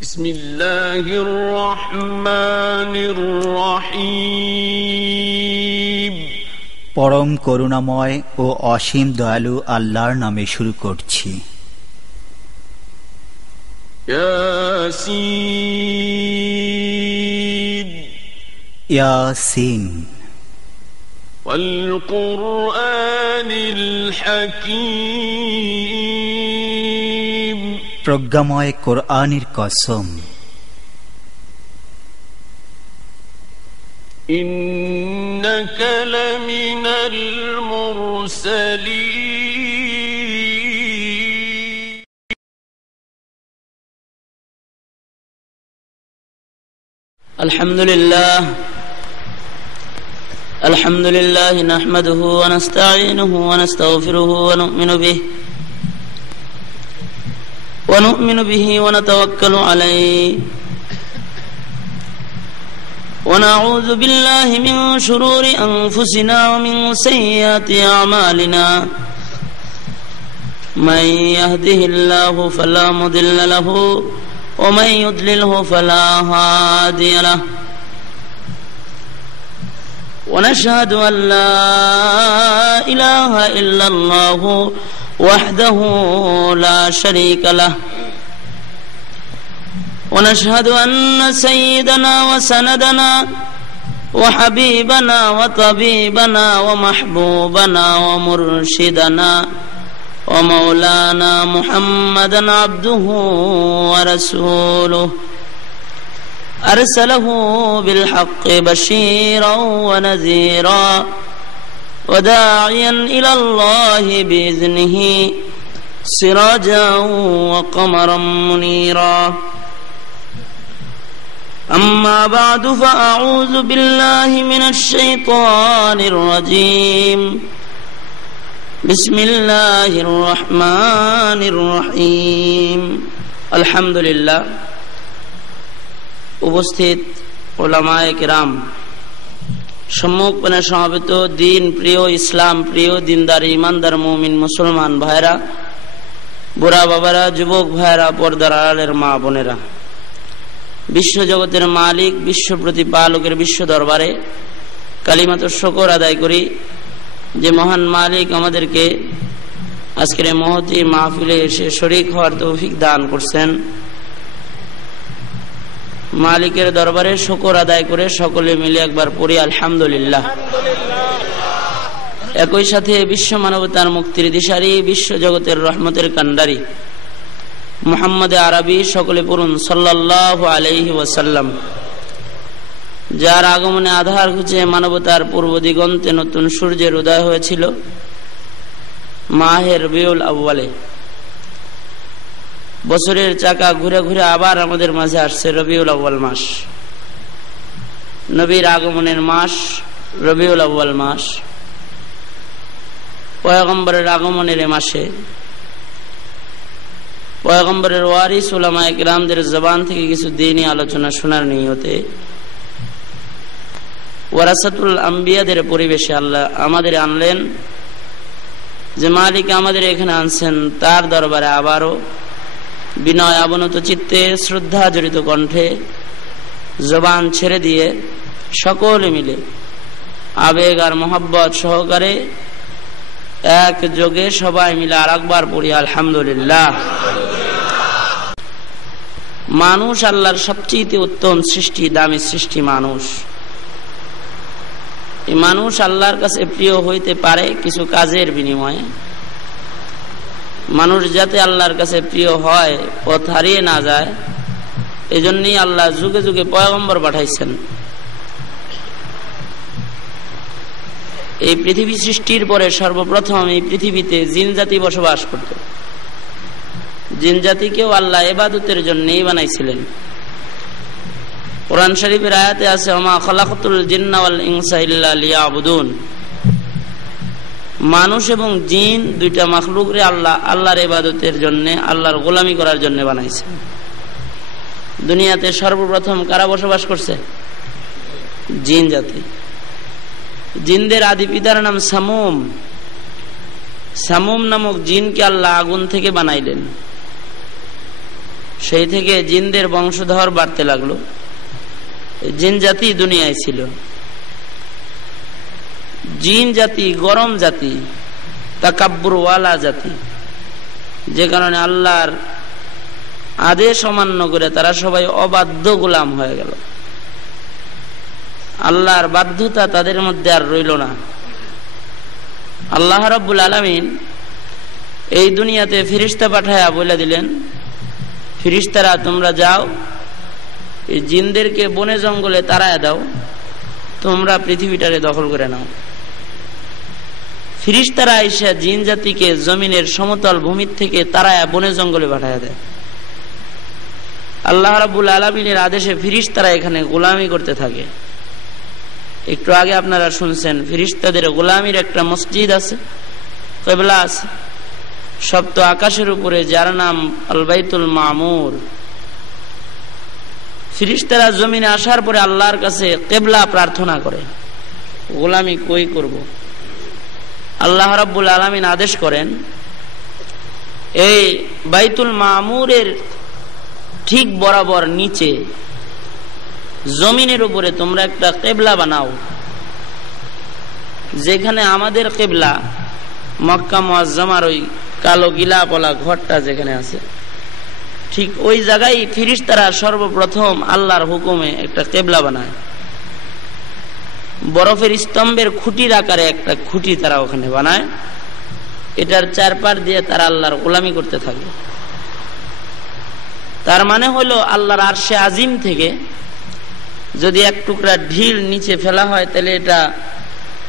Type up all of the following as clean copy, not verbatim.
বিসমিল্লাহির রহমানির রহিম। পরম করুণাময় ও অসীম দয়ালু আল্লাহর নামে শুরু করছি। ইয়াসিন ইয়াসিন ওয়াল কুরআনিল হাকীম। প্রজ্ঞাময় কোরআনের কসম। ইন্নাকা লামিনাল মুরসালিন। আলহামদুলিল্লাহ নাহমাদুহু ওয়া নাস্তাঈনুহু ওয়া নাস্তাগফিরুহু ওয়া নু'মিনু বিহি ওয়া নাতাওয়াক্কালু আলাইহি ওয়া নাউযু বিল্লাহি মিন শুরুরি আনফুসিনা ওয়া মিন সাইয়্যাতি আ'মালিনা। মান ইয়াহদিহিল্লাহু ফালা মুদিল্লা লাহু ওয়া মান ইউদ্লিলহু ফালা হাদিয়া লাহু। ونشهد أن لا إله إلا الله وحده لا شريك له ونشهد أن سيدنا وسندنا وحبيبنا وطبيبنا ومحبوبنا ومرشدنا ومولانا محمدا عبده ورسوله أرسله بالحق بشيرا ونذيرا وداعيا إلى الله بإذنه سراجا وقمرا منيرا. أما بعد فأعوذ بالله من الشيطان الرجيم. بسم الله الرحمن الرحيم. الحمد لله. উপস্থিত উলামায়ে কেরাম, সম্মুখপানে সমবেত দিন প্রিয়, ইসলাম প্রিয়, দিনদার, ইমানদার মুমিন মুসলমান ভাইরা, বুড়া বাবারা, যুবক ভাইরা, পর্দার আড়ালের মা বোনেরা, বিশ্বজগতের মালিক, বিশ্ব প্রতিপালকের বিশ্ব দরবারে কালিমাত শুকর আদায় করি যে মহান মালিক আমাদেরকে আজকের মহতী মাহফিলে এসে শরীক হওয়ার তৌফিক দান করছেন। মালিকের দরবারে শুকর আদায় করে সকলে মিলে একবার পড়ি আলহামদুলিল্লাহ। একই সাথে বিশ্ব মানবতার মুক্তির দিশারি, বিশ্ব জগতের রহমতের কান্ডারি মুহাম্মদে আরবি সকলে পড়ুন সাল্লাল্লাহু আলাইহি ওয়াসাল্লাম। যার আগমনে আধার ঘুচে মানবতার পূর্ব দিগন্তে নতুন সূর্যের উদয় হয়েছিল মাহে রবিউল আউয়ালে। বছরের চাকা ঘুরে ঘুরে আবার আমাদের মাঝে আসছে রবিউল আউয়াল মাস, নবীর আগমনের মাস, রবিউল আউয়াল মাস। পয়গম্বরের আগমনের মাসে পয়গম্বরের ওয়ারিস উলামায়ে কেরামদের জবান থেকে কিছু দ্বীনি আলোচনা শোনার নিয়তে ওয়ারাসাতুল আম্বিয়াদের পরিবেশে আল্লাহ আমাদের আনলেন। যে মালিক আমাদের এখানে আনছেন তার দরবারে আবারও বিনয় অবনত চিত্তে, শ্রদ্ধা জড়িত কণ্ঠে জবান ছেড়ে দিয়ে সকলে মিলে আবেগ আর মোহাব্বত সহকারে এক যোগে সবাই মিলে আর একবার পড়ি আলহামদুলিল্লাহ। মানুষ আল্লাহর সবচেয়ে উত্তম সৃষ্টি, দামি সৃষ্টি মানুষ। এই মানুষ আল্লাহর কাছে প্রিয় হইতে পারে কিছু কাজের বিনিময়ে। মানুষ যাতে আল্লাহর কাছে প্রিয় হয়, পথ হারিয়ে না যায়, এজন্যই আল্লাহ যুগে যুগে পয়গম্বর পাঠাইছেন। এই পৃথিবী সৃষ্টির পরে সর্বপ্রথম এই পৃথিবীতে জিন জাতি বসবাস করত। জিন জাতিকেও আল্লাহ ইবাদতের জন্যই বানাইছিলেন। কোরআন শরীফের আয়াতে আছে, ওমা খালাকতুল জিন্না ওয়াল ইনসা ইল্লা লিয়াবুদুন। মানুষ এবং জিন দুইটা মাখলুকরে আল্লাহর ইবাদতের জন্য, আল্লাহর গোলামি করার জন্য বানাইছেন। দুনিয়াতে সর্বপ্রথম কারা বসবাস করছে? জিন জাতি। জিনদের আদি পিতার নাম সামুম। সামুম নামক জিনকে আল্লাহ আগুন থেকে বানাইলেন। সেই থেকে জিনদের বংশধর বাড়তে লাগলো। জিন জাতি দুনিয়ায় ছিল। জিন জাতি গরম জাতি, তাকাব্বুরওয়ালা জাতি, যে কারণে আল্লাহর আদেশ অমান্য করে তারা সবাই অবাধ্য গোলাম হয়ে গেল। আল্লাহর বাধ্যতা তাদের মধ্যে আর রইল না। আল্লাহ রাব্বুল আলামিন এই দুনিয়াতে ফেরেশতা পাঠায়া বলে দিলেন, ফেরেশতারা তোমরা যাও, এই জিনদেরকে বনে জঙ্গলে তাড়ায় দাও, তোমরা পৃথিবীটারে দখল করে নাও। ফেরেশতারা আইসা জিন জাতিকে জমিনের সমতল ভূমির থেকে তাড়ায়া বনে জঙ্গলে পাঠায়া দেয়। আল্লাহ রাব্বুল আলামিনের আদেশে ফেরেশতারা এখানে গোলামি করতে থাকে। একটু আগে আপনারা শুনছেন ফেরেশতাদের গোলামির একটা মসজিদ আছে, কিবলা আছে সপ্ত আকাশের উপরে, যার নাম আল বাইতুল মামুর। ফেরেশতারা জমিনে আসার পরে আল্লাহর কাছে কিবলা প্রার্থনা করে, গোলামি কই করব। আল্লাহ রাব্বুল আলামিন আদেশ করেন, এই বাইতুল মামুরের ঠিক বরাবর নিচে জমিনের উপরে তোমরা একটা কিবলা বানাও, যেখানে আমাদের কিবলা মক্কা মুআজ্জামার ওই কালো গিলাপলা ঘরটা যেখানে আছে, ঠিক ওই জায়গায় ফেরেশতারা সর্বপ্রথম আল্লাহর হুকুমে একটা কিবলা বানায়। বরফের স্তম্ভের খুঁটির আকারে একটা খুঁটি তারা ওখানে বানায়। এটার চারপাশ দিয়ে তারা আল্লাহর গোলামি করতে থাকে। তার মানে হলো আল্লাহর আরশে আজিম থেকে যদি এক টুকরা ঢিল নিচে ফেলা হয়, তাহলে এটা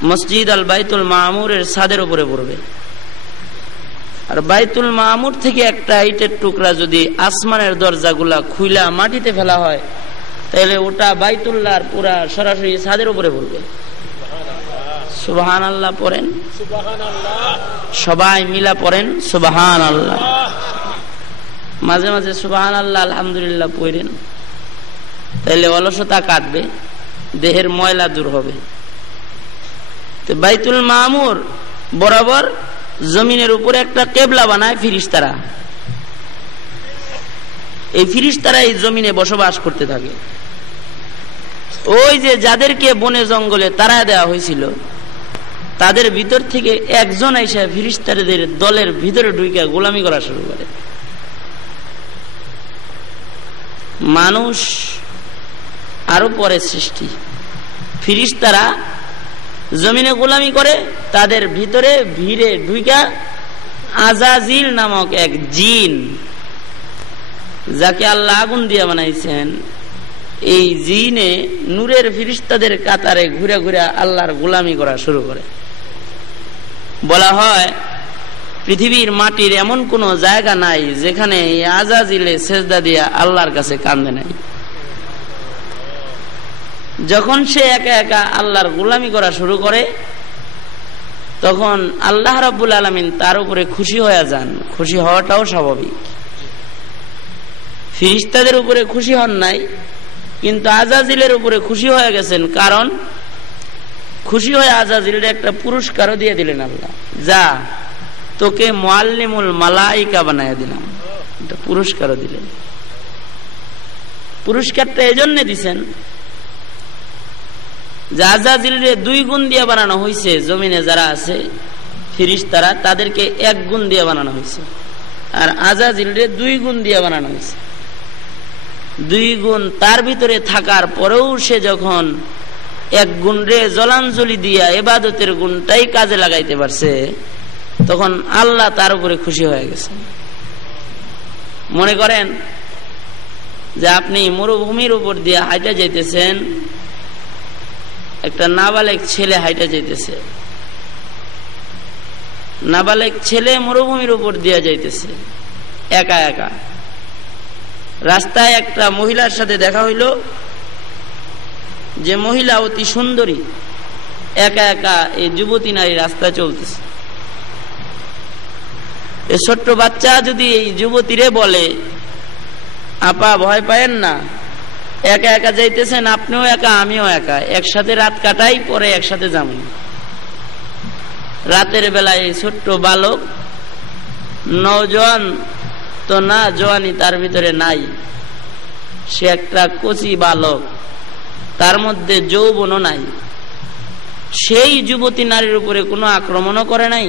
মসজিদ আল বাইতুল মামুরের ছাদের উপরে পড়বে। আর বাইতুল মামুর থেকে একটা ইটের টুকরা যদি আসমানের দরজাগুলা খুইলা মাটিতে ফেলা হয়, তাহলে ওটা বাইতুল্লাহর পুরা সরাসরি ছাদের উপরে পড়বে। সুবহানাল্লাহ পড়েন, সবাই মিলা পড়েন সুবহানাল্লাহ। মাঝে মাঝে সুবহানাল্লাহ আলহামদুলিল্লাহ পড়েন, তাহলে অলসতা কাটবে, দেহের ময়লা দূর হবে। তো বাইতুল মামুর বরাবর জমিনের উপরে একটা কিবলা বানায় ফেরেশতারা। এই ফেরেশতারা এই জমিনে বসবাস করতে থাকে। ওই যে যাদেরকে বনে জঙ্গলে তাড়ায় দেওয়া হয়েছিল, তাদের ভিতর থেকে একজন আইসা ফেরেশতাদের দলের ভিতরে ঢুকে গোলামি করা শুরু করে। মানুষ আরো পরে সৃষ্টি, ফেরেশতারা জমিনে গোলামি করে, তাদের ভিতরে ভিড়ে ঢুকা আজাজিল নামক এক জিন, যাকে আল্লাহ আগুন দিয়ে বানাইছেন, এই জিনে নূরের ফেরেশতাদের কাতারে ঘুরে ঘুরে আল্লাহর গোলামি করা শুরু করে। বলা হয় পৃথিবীর মাটির এমন কোন জায়গা নাই যেখানে এই আজাজিলে সেজদা দিয়া আল্লাহর কাছে কান্দে নাই। যখন সে একা একা আল্লাহর গোলামি করা শুরু করে, তখন আল্লাহ রাব্বুল আলামিন তার উপরে খুশি হয়ে যান। খুশি হওয়াটাও স্বাভাবিক। ফেরেশতাদের উপরে খুশি হন নাই, কিন্তু আজাজিলের উপরে খুশি হয়ে গেছেন। কারণ খুশি হয়ে আজাজিলের একটা পুরস্কারও দিয়ে দিলেন আল্লাহ, যা তোকে মুআল্লিমুল মালাইকা বানায় দিলাম, এটা পুরস্কারও দিলেন। পুরস্কারটা এজন্য দিছেন যে আজাজিলরে 2 গুণ দিয়ে বানানো হয়েছে, জমিনে যারা আছে ফেরেশতারা তাদেরকে 1 গুণ দিয়ে বানানো হয়েছে, আর আজাজিলরে 2 গুণ দিয়ে বানানো হয়েছে। 2 গুণ তার ভিতরে থাকার পরেও সে যখন 1 গুণ রে জলাঞ্জলি দিয়া ইবাদতের গুণটাই কাজে লাগাইতে পারছে, তখন আল্লাহ তার উপরে খুশি হয়ে গেছে। মনে করেন যে আপনি মরুভূমির উপর দিয়ে হাইটা যাইতেছেন, একটা নাবালেক ছেলে হাইটা যাইতেছে, নাবালেক ছেলে মরুভূমির উপর দিয়ে যাইতেছে একা একা। রাস্তায় একটা মহিলার সাথে দেখা হইল, যে মহিলা অতি সুন্দরী, একা একা এই যুবতী নারী রাস্তায় চলতেছে। এই ছোট্ট বাচ্চা যদি এই যুবতীরে বলে, আপা ভয় পায়েন না, একা একা যাইতেছেন, আপনিও একা আমিও একা, একসাথে রাত কাটাই, পরে একসাথে যাবো। রাতের বেলায় এই ছোট্ট বালক নওজোয়ান তো না, জওয়ানি তার ভিতরে নাই, সে একটা কচি বালক, তার মধ্যে যৌবনও নাই। সেই যুবতী নারীর উপরে কোনো আক্রমণও করে নাই,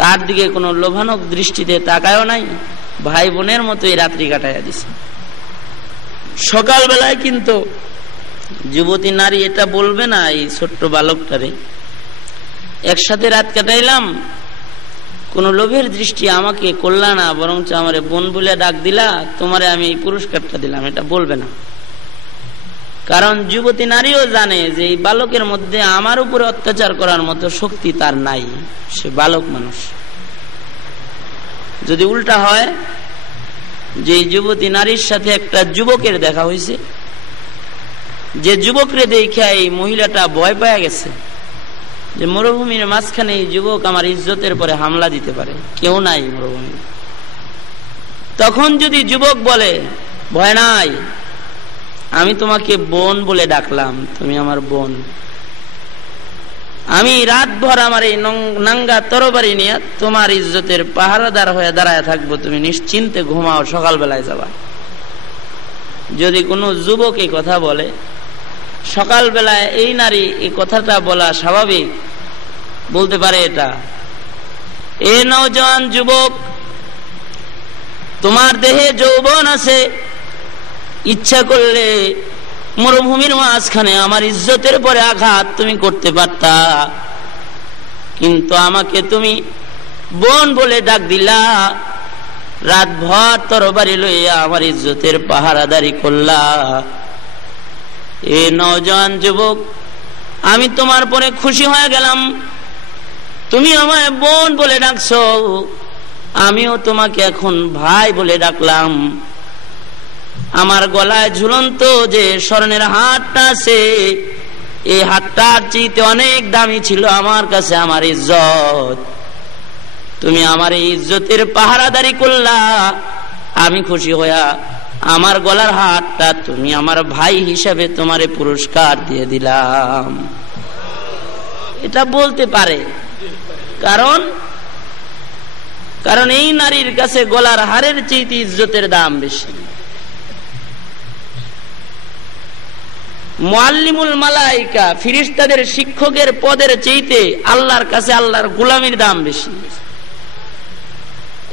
তার দিকে কোনো লোভানক দৃষ্টিতে তাকায়ও নাই, ভাই বোনের মতোই রাত্রি কাটাইয়া দিছে। সকালবেলায় কিন্তু যুবতী নারী এটা বলবে না এই ছোট্ট বালকটারে, একসাথে রাত কাটাইলাম, কোন লোভের দৃষ্টি আমাকে করলা না, বরঞ্চ আমারে বোন বলে ডাক দিলা, তোমারে আমি এই পুরস্কারটা দিলাম, এটা বলবে না। কারণ যুবতী নারীও জানে যে এই বালকের মধ্যে আমার উপরে অত্যাচার করার মতো শক্তি তার নাই, সে বালক মানুষ। যদি উল্টা হয় যে যুবতী নারীর সাথে একটা যুবকের দেখা হয়েছে, যে যুবকরে দেখে এই মহিলাটা ভয় পাওয়া গেছে যে মরুভূমির মাঝখানে এই যুবক আমার ইজ্জতের পরে হামলা দিতে পারে, কেউ নাই মরুভূমি, তখন যদি যুবক বলে ভয় নাই, আমি তোমাকে বোন বলে ডাকলাম, তুমি আমার বোন, আমি রাত ভর আমার এই নাঙ্গা তরবারি নিয়ে তোমার ইজ্জতের পাহারাদার হয়ে দাঁড়ায় থাকবো, তুমি নিশ্চিন্তে ঘুমাও, সকালবেলায় যাবা। যদি কোনো যুবক এই কথা বলে, সকালবেলায় এই নারী এই কথাটা বলা স্বাভাবিক, বলতে পারে এটা, এ নওজওয়ান যুবক, তোমার দেহে যৌবন আছে, ইচ্ছা করলে মরুভূমির মাঝখানে আমার ইজ্জতের পরে আঘাত তুমি করতে পারতা, কিন্তু আমাকে তুমি বোন বলে ডাক দিলা, রাত ভর তরবারি লইয়া আমার ইজ্জতের পাহারাদারি করলা। এ নওজওয়ান যুবক, আমি তোমার পরে খুশি হয়ে গেলাম, তুমি আমায় বোন বলে ডাকছো, আমিও তোমাকে এখন ভাই বলে ডাকলাম। আমার গলায় ঝুলন্ত যে স্বর্ণের হাতটা আছে, এই হাতটার চাইতে অনেক দামি ছিল আমার কাছে আমার ইজ্জত, তুমি আমার এই ইজ্জতের পাহারাদারি করলা, আমি খুশি হইয়া আমার গলার হাতটা তুমি আমার ভাই হিসাবে তোমারে পুরস্কার দিয়ে দিলাম। এটা বলতে পারে, কারণ এই নারীর কাছে গলার হারের চাইতে ইজ্জতের দাম বেশি। মুআল্লিমুল মালায়েকা, ফেরেশতাদের শিক্ষকের পদের চাইতে আল্লাহর কাছে আল্লাহর গোলামীর দাম বেশি।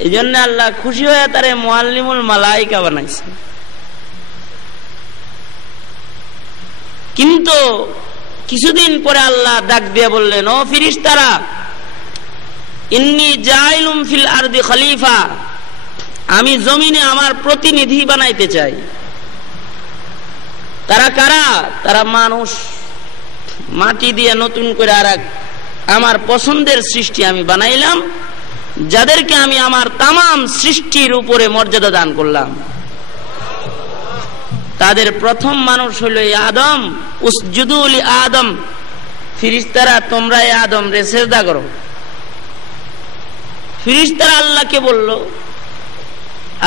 এই জন্য আল্লাহ খুশি হয়ে তারে মুআল্লিমুল মালায়েকা বানাইছে। কিন্তু কিছুদিন পরে আল্লাহ ডাক দিয়ে বললেন, ও ফেরেশতারা, ইন্নী জাইলুম ফিল আরদি খলিফা, আমি জমিনে আমার প্রতিনিধি বানাইতে চাই। তারা কারা? তারা মানুষ, মাটি দিয়ে নতুন করে আর আমার পছন্দের সৃষ্টি আমি বানাইলাম, যাদেরকে আমি আমার তামাম সৃষ্টির উপরে মর্যাদা দান করলাম। তাদের প্রথম মানুষ হইল আদম। উসজুদু লি আদম, ফেরেশতারা তোমরা আদম রে সিজদা করো। ফেরেশতারা আল্লাহকে বলল,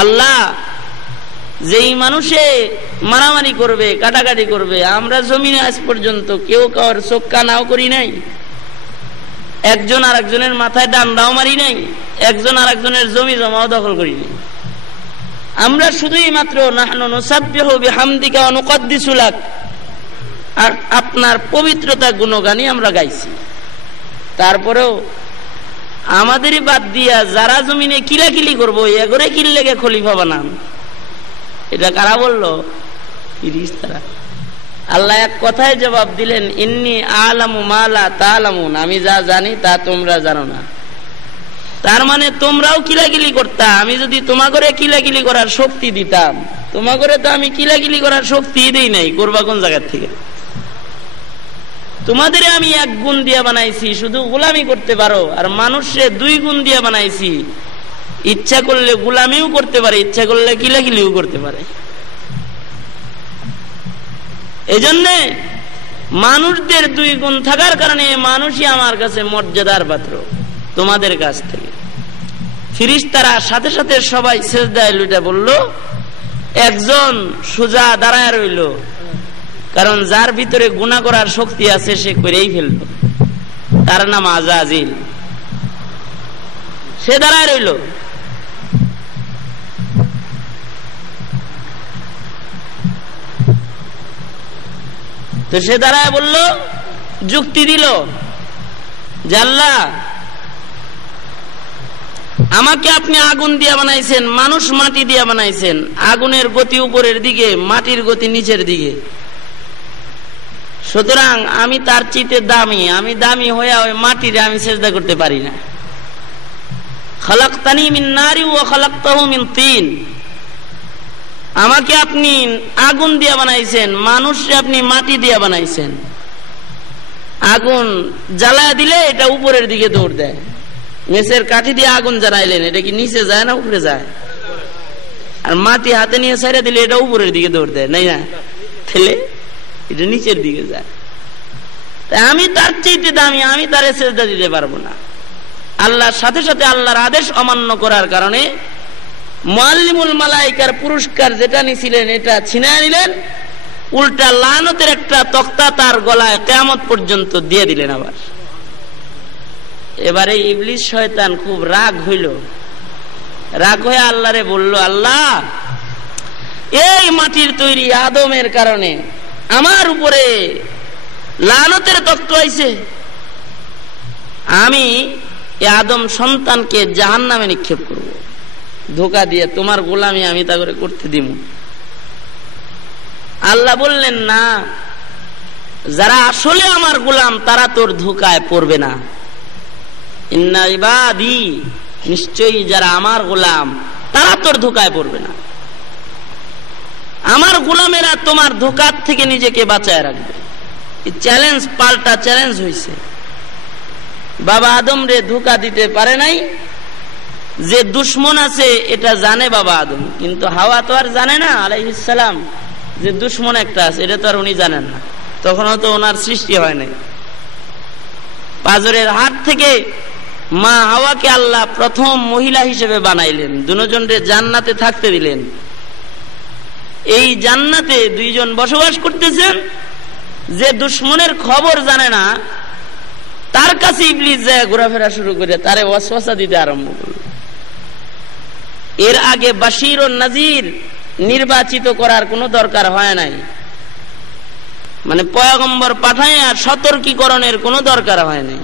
আল্লাহ, যেই মানুষে মারামারি করবে, কাটাকাটি করবে, আমরা জমিনে আজ পর্যন্ত কেউ কাউর চোখ কানাও করি নাই, একজন আর একজনের মাথায় ডান্ডাও মারি নাই, একজন আর একজনের জমি জমাও দখল করি নাই, আমরা শুধুই মাত্র নাহনু নুসাব্বিহু বিহামদিকা ওয়া নুকদ্দিসু লাক, আর আপনার পবিত্রতা গুণগানই আমরা গাইছি। তারপরেও আমাদেরই বাদ দিয়া যারা জমিনে কিলাকিলি করবো, এগরে কিল্লেগে খলিফা বানান, এটা কারা বললো? ফেরেশতারা। আল্লাহ এক কথায় জবাব দিলেন, ইন্নী আলামু মা লা তা'লামুন, আমি যা জানি তা তোমরা জানো না। তার মানে তোমরাও কিলাকিলি করতা, আমি যদি তোমাগরে কিলাকিলি করার শক্তি দিতাম, তোমাগরে তো আমি কিলাকিলি করার শক্তি দেই নাই, করবা কোন জায়গা থেকে? তোমাদের আমি এক গুণ দিয়া বানাইছি, শুধু গোলামি করতে পারো, আর মানুষে দুই গুণ দিয়া বানাইছি, ইচ্ছা করলে গোলামিও করতে পারে, ইচ্ছা করলে কিলাকিলিও করতে পারে। এজন্য মানুষদের দুই গুণ থাকার কারণে মানুষই আমার কাছে মর্যাদার পাত্র তোমাদের কাছ থেকে। ফেরেশতারা সাথে সাথে সবাই সিজদায় লুটা বলল, একজন সোজা দাঁড়ায় রইল, কারণ যার ভিতরে গুনাহ করার শক্তি আছে সে করেই ফেলল, তার নাম আযাজিল। সে দাঁড়ায় রইল। তো সে দাঁড়ায় বলল, যুক্তি দিল যে আল্লাহ, আমাকে আপনি আগুন দিয়ে বানাইছেন, মানুষ মাটি দিয়ে বানাইছেন। আগুনের গতি উপরের দিকে, মাটির গতি নিচের দিকে, সুতরাং আমি তার চেয়ে দামি। আমি দামি হয়ে ওই মাটির আমি সেজদা করতে পারি না। খালাকতানি মিন নারি ওয়া খালাকতাহু মিন তিন। আমাকে আপনি আগুন দিয়ে বানাইছেন, মানুষকে আপনি মাটি দিয়ে বানাইছেন। আগুন জ্বালায় দিলে এটা উপরের দিকে দৌড় দেয়। মেসের কাঠি দিয়ে আগুন জ্বালাইলেন, এটা কি নিচে যায় না উপরে যায়? আর মাটি হাতে নিয়ে ছেড়ে দিলে এটা উপরের দিকে দৌড় দেয়, নাই না? ঠেলে এটা নিচের দিকে যায়। তাই আমি তার চাইতে দামি, আমি তার সেজদা দিতে পারবো না। আল্লাহর সাথে সাথে আল্লাহর আদেশ অমান্য করার কারণে মুআল্লিমুল মালায়েকার পুরস্কার যেটা নিছিলেন এটা ছিনায় নিলেন, উল্টা লানতের একটা তক্তা তার গলায় কিয়ামত পর্যন্ত দিয়ে দিলেন। আবার এবারে ইবলিস শয়তান খুব রাগ হইল। রাগ হয়ে আল্লাহরে বলল, আল্লাহ, এই মাটির তৈরি আদমের কারণে আমার উপরে লানতের তক্তা হইছে। আমি এই আদম সন্তানকে জাহান্নামে নিক্ষেপ করব, ধোঁকা দিয়ে তোমার গোলামি আমি তা করে করতে দিব। আল্লাহ বললেন, না, যারা আসলে আমার গোলাম তারা তোর ধোঁকায় পড়বে না। ইন্না ইবাদি, নিশ্চয়ই যারা আমার গোলাম তারা তোর ধোঁকায় পড়বে না। আমার গোলামেরা তোমার ধোঁকার থেকে নিজেকে বাঁচায় রাখবে। এই চ্যালেঞ্জ পাল্টা চ্যালেঞ্জ হয়েছে। বাবা আদম রে ধোঁকা দিতে পারে নাই। যে দুশ্মন আছে এটা জানে বাবা আদম, কিন্তু হাওয়া তো আর জানে না আলাইহিস সালাম যে দুশ্মন একটা আছে, এটা তো আর উনি জানেন না। তখনও তো ওনার সৃষ্টি হয় নাই। পাজরের হাত থেকে মা হাওয়াকে আল্লাহ প্রথম মহিলা হিসেবে বানাইলেন, দুজনরে জান্নাতে থাকতে দিলেন। এই জান্নাতে দুইজন বসবাস করতেছেন। যে দুশ্মনের খবর জানে না তার কাছে ইবলিস যায় ঘোরাফেরা শুরু করে তারে ওয়াসওয়াসা দিতে আরম্ভ করল। এর আগে বাশীর ও নাজির নির্বাচিত করার কোনো দরকার হয় নাই, মানে পয়গম্বর পাঠায় আর সতর্কীকরণের কোনো দরকার হয় নাই।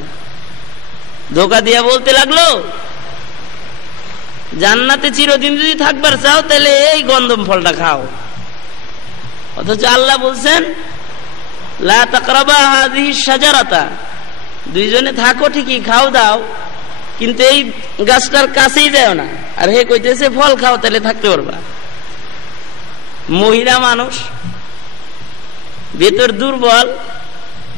ধোঁকা দিয়া বলতে লাগলো, জান্নাতে চিরদিন যদি থাকবার চাও তাহলে এই গন্ধম ফলটা খাও। অথচ আল্লাহ বলছেন, লা তাকরাবা হাযিহিশ শাজারাতা, দুইজনে থাকো ঠিকই, খাও দাও, কিন্তু এই গাছটার কাছেই যাও না। আর হে কইতেছে ফল খাও তাহলে থাকতে পারবা। মহিলা মানুষ, ভেতর দুর্বল,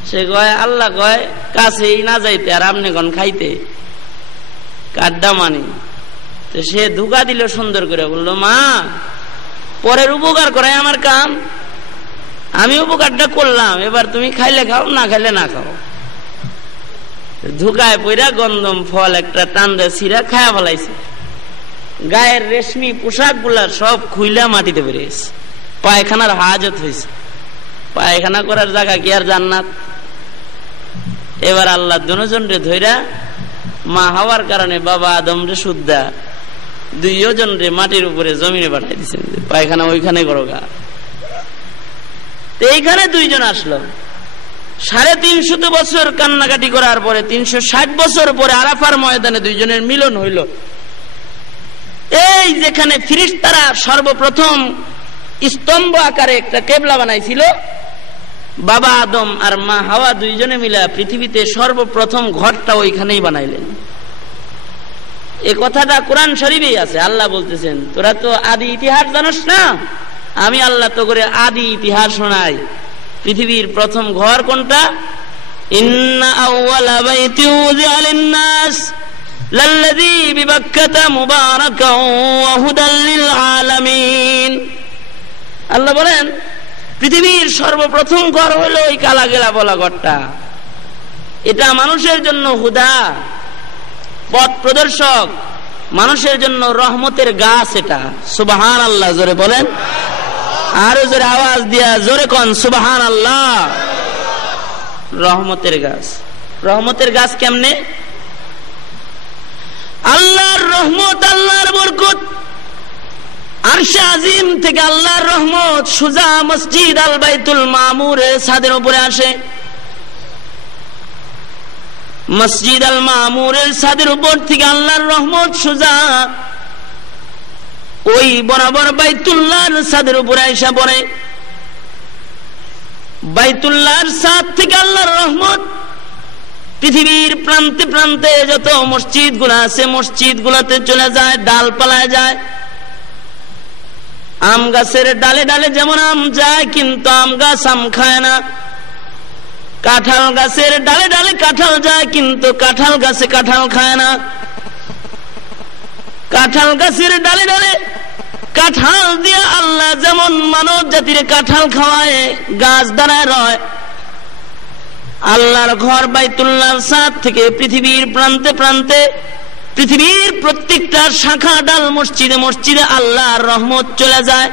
সে কয় আল্লাহ কয় কাছেই না যাইতে, আর আমনে গন খাইতে, কাড্ডা মানি। তো সে ধোঁকা দিল সুন্দর করে, বললো, মা, পরের উপকার করাই আমার কাম, আমি উপকারটা করলাম, এবার তুমি খাইলে খাও, না খাইলে না খাও। ধোঁকায় পইরা গন্ধম ফল একটা টান্দা ছিঁড়া খায়া ফেলাইছে। গায়ের রেশমি পোশাক গুলা সব খুইলা মাটিতে বেরিয়েছে। পায়খানার হাজত হয়েছে। পায়খানা করার জায়গা কি আর জান্নাত? এবার আল্লাহ দুজন রে ধইরা মা হাওয়ার কারণে বাবা আদম রে সুদ্ধা দুইজন রে মাটির উপরে জমিনে পাঠাই দিচ্ছেন, পায়খানা ওইখানে করো গা। এইখানে দুইজন আসলো। 350 বছর কান্নাকাটি করার পরে 360 বছর পরে আরাফার ময়দানে দুইজনের মিলন হইল। এই যেখানে ফেরেশতারা সর্বপ্রথম স্তম্ভ আকারে একটা কেবলা বানাইছিল, বাবা আদম আর মা হাওয়া দুইজনে মিলে পৃথিবীতে সর্বপ্রথম ঘরটা ওইখানেই বানাইলেন। এই কথাটা কোরআন শরীফেই আছে। আল্লাহ বলতেছেন, তোরা তো আদি ইতিহাস জানোস না, আমি আল্লাহ তো করে আদি ইতিহাস শোনাই। পৃথিবীর প্রথম ঘর কোনটা? ইন্না আউওয়ালা বাইতিন উযিআ লিন-নাস লাল্লাযী বিবাক্কাতা মুবারাকান ওয়া হুদাল লিল আলামিন। আল্লাহ বলেন, পৃথিবীর সর্বপ্রথম ঘর হলো ওই কালাগেলা বলা ঘরটা। এটা মানুষের জন্য হুদা, পথ প্রদর্শক, মানুষের জন্য রহমতের গাছ। এটা সুবহানাল্লাহ, জোরে বলেন, আরো জোরে আওয়াজ দিয়া জোরে কোন সুবহানাল্লাহ। রহমতের গাছ। রহমতের গাছ কেমনে? আল্লাহর রহমত, আল্লাহর বরকত, আরশে আজিম থেকে আল্লাহর রহমত সুজা মসজিদ আল বাইতুল মামুরের ছাদের উপরে আসে। মসজিদ আল মামুরের ছাদের উপর থেকে আল্লাহর রহমত সুজা ওই বরাবর বাইতুল্লাহর ছাদের উপরে আইসা পড়ে। বাইতুল্লাহর ছাদ থেকে আল্লাহর রহমত পৃথিবীর প্রান্তে প্রান্তে যত মসজিদ গুলা আছে মসজিদ গুলাতে চলে যায়, ডালপালায় যায়। আম গাছের ডালে ডালে যেমন আম যায়, কিন্তু আম গাছ আম খায় না। কাঁঠাল গাছের ডালে ডালে কাঁঠাল যায়, কিন্তু কাঁঠাল গাছে কাঁঠাল খায় না। কাঁঠাল গাছের ডালে ডালে কাঁঠাল দিয়ে আল্লাহ যেমন মানব জাতির কাঁঠাল খাওয়ায়, গাছ দাঁড়ায় রয়। আল্লাহর ঘর বাইতুল্লাহর ছাদ থেকে পৃথিবীর প্রান্তে প্রান্তে পৃথিবীর প্রত্যেকটা শাখা ডাল মসজিদে মসজিদে আল্লাহর রহমত চলে যায়।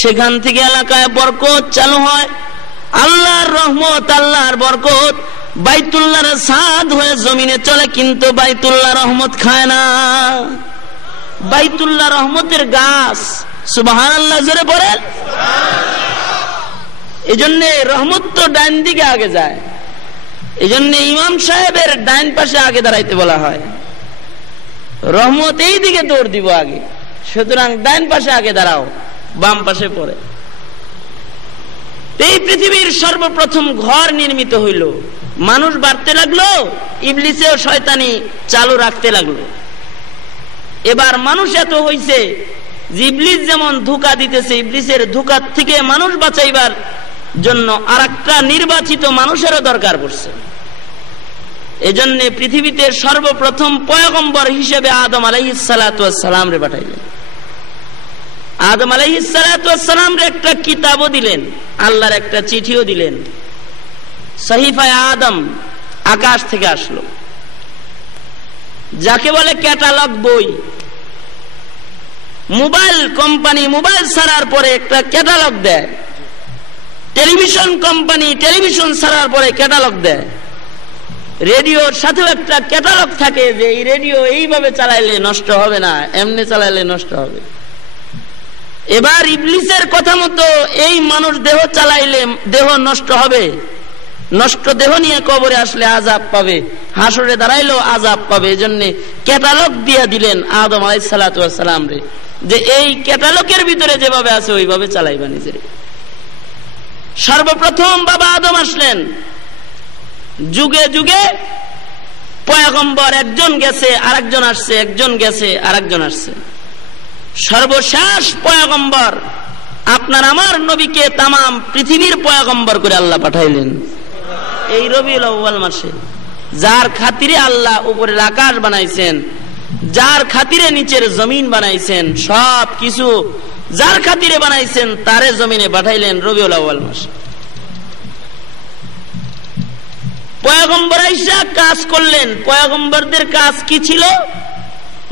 সেখান থেকে এলাকায় বরকত চালু হয়। আল্লাহর রহমত আল্লাহর বরকত বাইতুল্লাহর ছাদ হয়ে জমিনে চলে, কিন্তু বাইতুল্লাহ রহমত খায় না। বাইতুল্লাহ রহমতের গাছ, সুবহানাল্লাহ জোরে পড়েন। এজন্য রহমত তো ডান দিকে আগে যায়, এজন্য ইমাম সাহেবের ডান পাশে আগে দাঁড়াইতে বলা হয়। রহমত এই দিকে দৌড় দিব আগে, সুতরাং ডান পাশে আগে দাঁড়াও, বাম পাশে পড়ে। এই পৃথিবীর সর্বপ্রথম ঘর নির্মিত হইল, মানুষ বাড়তে লাগলো, ইবলিসেও শয়তানি চালু রাখতে লাগলো। এবার মানুষ এত হইছে যে ইবলিস যেমন ধোঁকা দিতেছে, ইবলিসের ধোঁকার থেকে মানুষ বাঁচাইবার জন্য আরেকটা নির্বাচিত মানুষেরও দরকার পড়ছে। এজন্য পৃথিবীতে সর্বপ্রথম পয়গম্বর হিসেবে আদম আলাইহিস সালাতু ওয়াস সালাম রে পাঠাইলেন। আদম আলাইহিস সালাতু ওয়াস সালাম রে একটা কিতাবও দিলেন, আল্লাহর একটা চিঠিও দিলেন। সহিফায়ে আদম আকাশ থেকে আসলো, যাকে বলে ক্যাটালগ বই। মোবাইল কোম্পানি মোবাইল ছাড়ার পরে একটা ক্যাটালগ দেয়, টেলিভিশন কোম্পানি টেলিভিশন ছাড়ার পরে ক্যাটালগ দেয়। রেডিওর সাথেও একটা ক্যাটালগ থাকে যে এই রেডিও এইভাবে চালাইলে নষ্ট হবে না, এমনি চালাইলে নষ্ট হবে। এবার ইবলিসের কথা মতো এই মানুষ দেহ চালাইলে দেহ নষ্ট হবে, নষ্ট দেহ নিয়ে কবরে আসলে আযাব পাবে, হাসরে দাঁড়াইলেও আযাব পাবে। এজন্য ক্যাটালগ দিয়ে দিলেন আদম আলাইহিস সালাতু ওয়াস সালাম রে, যে এই ক্যাটালগের ভিতরে যেভাবে আছে ওইভাবে চালাইবা নিজের। সর্বপ্রথম বাবা আদম আসলেন, যুগে যুগে পয়গম্বর একজন গেছে আরেকজন আসছে, একজন গেছে আরেকজন আসছে। সর্বশেষ পয়গম্বর আপনার আমার নবীকে তামাম পৃথিবীর পয়গম্বর করে আল্লাহ পাঠাইলেন এই রবিউল আউয়াল মাসে। যার খাতিরে আল্লাহ উপরের আকাশ বানাইছেন, যার খাতিরে নিচের জমিন বানাইছেন, সব কিছু যার খাতিরে বানাইছেন তারে জমিনে পাঠাইলেন রবিউল আউয়াল মাসে। পয়গম্বর আইসা কাজ করলেন। পয়গম্বরদের কাজ কি ছিল?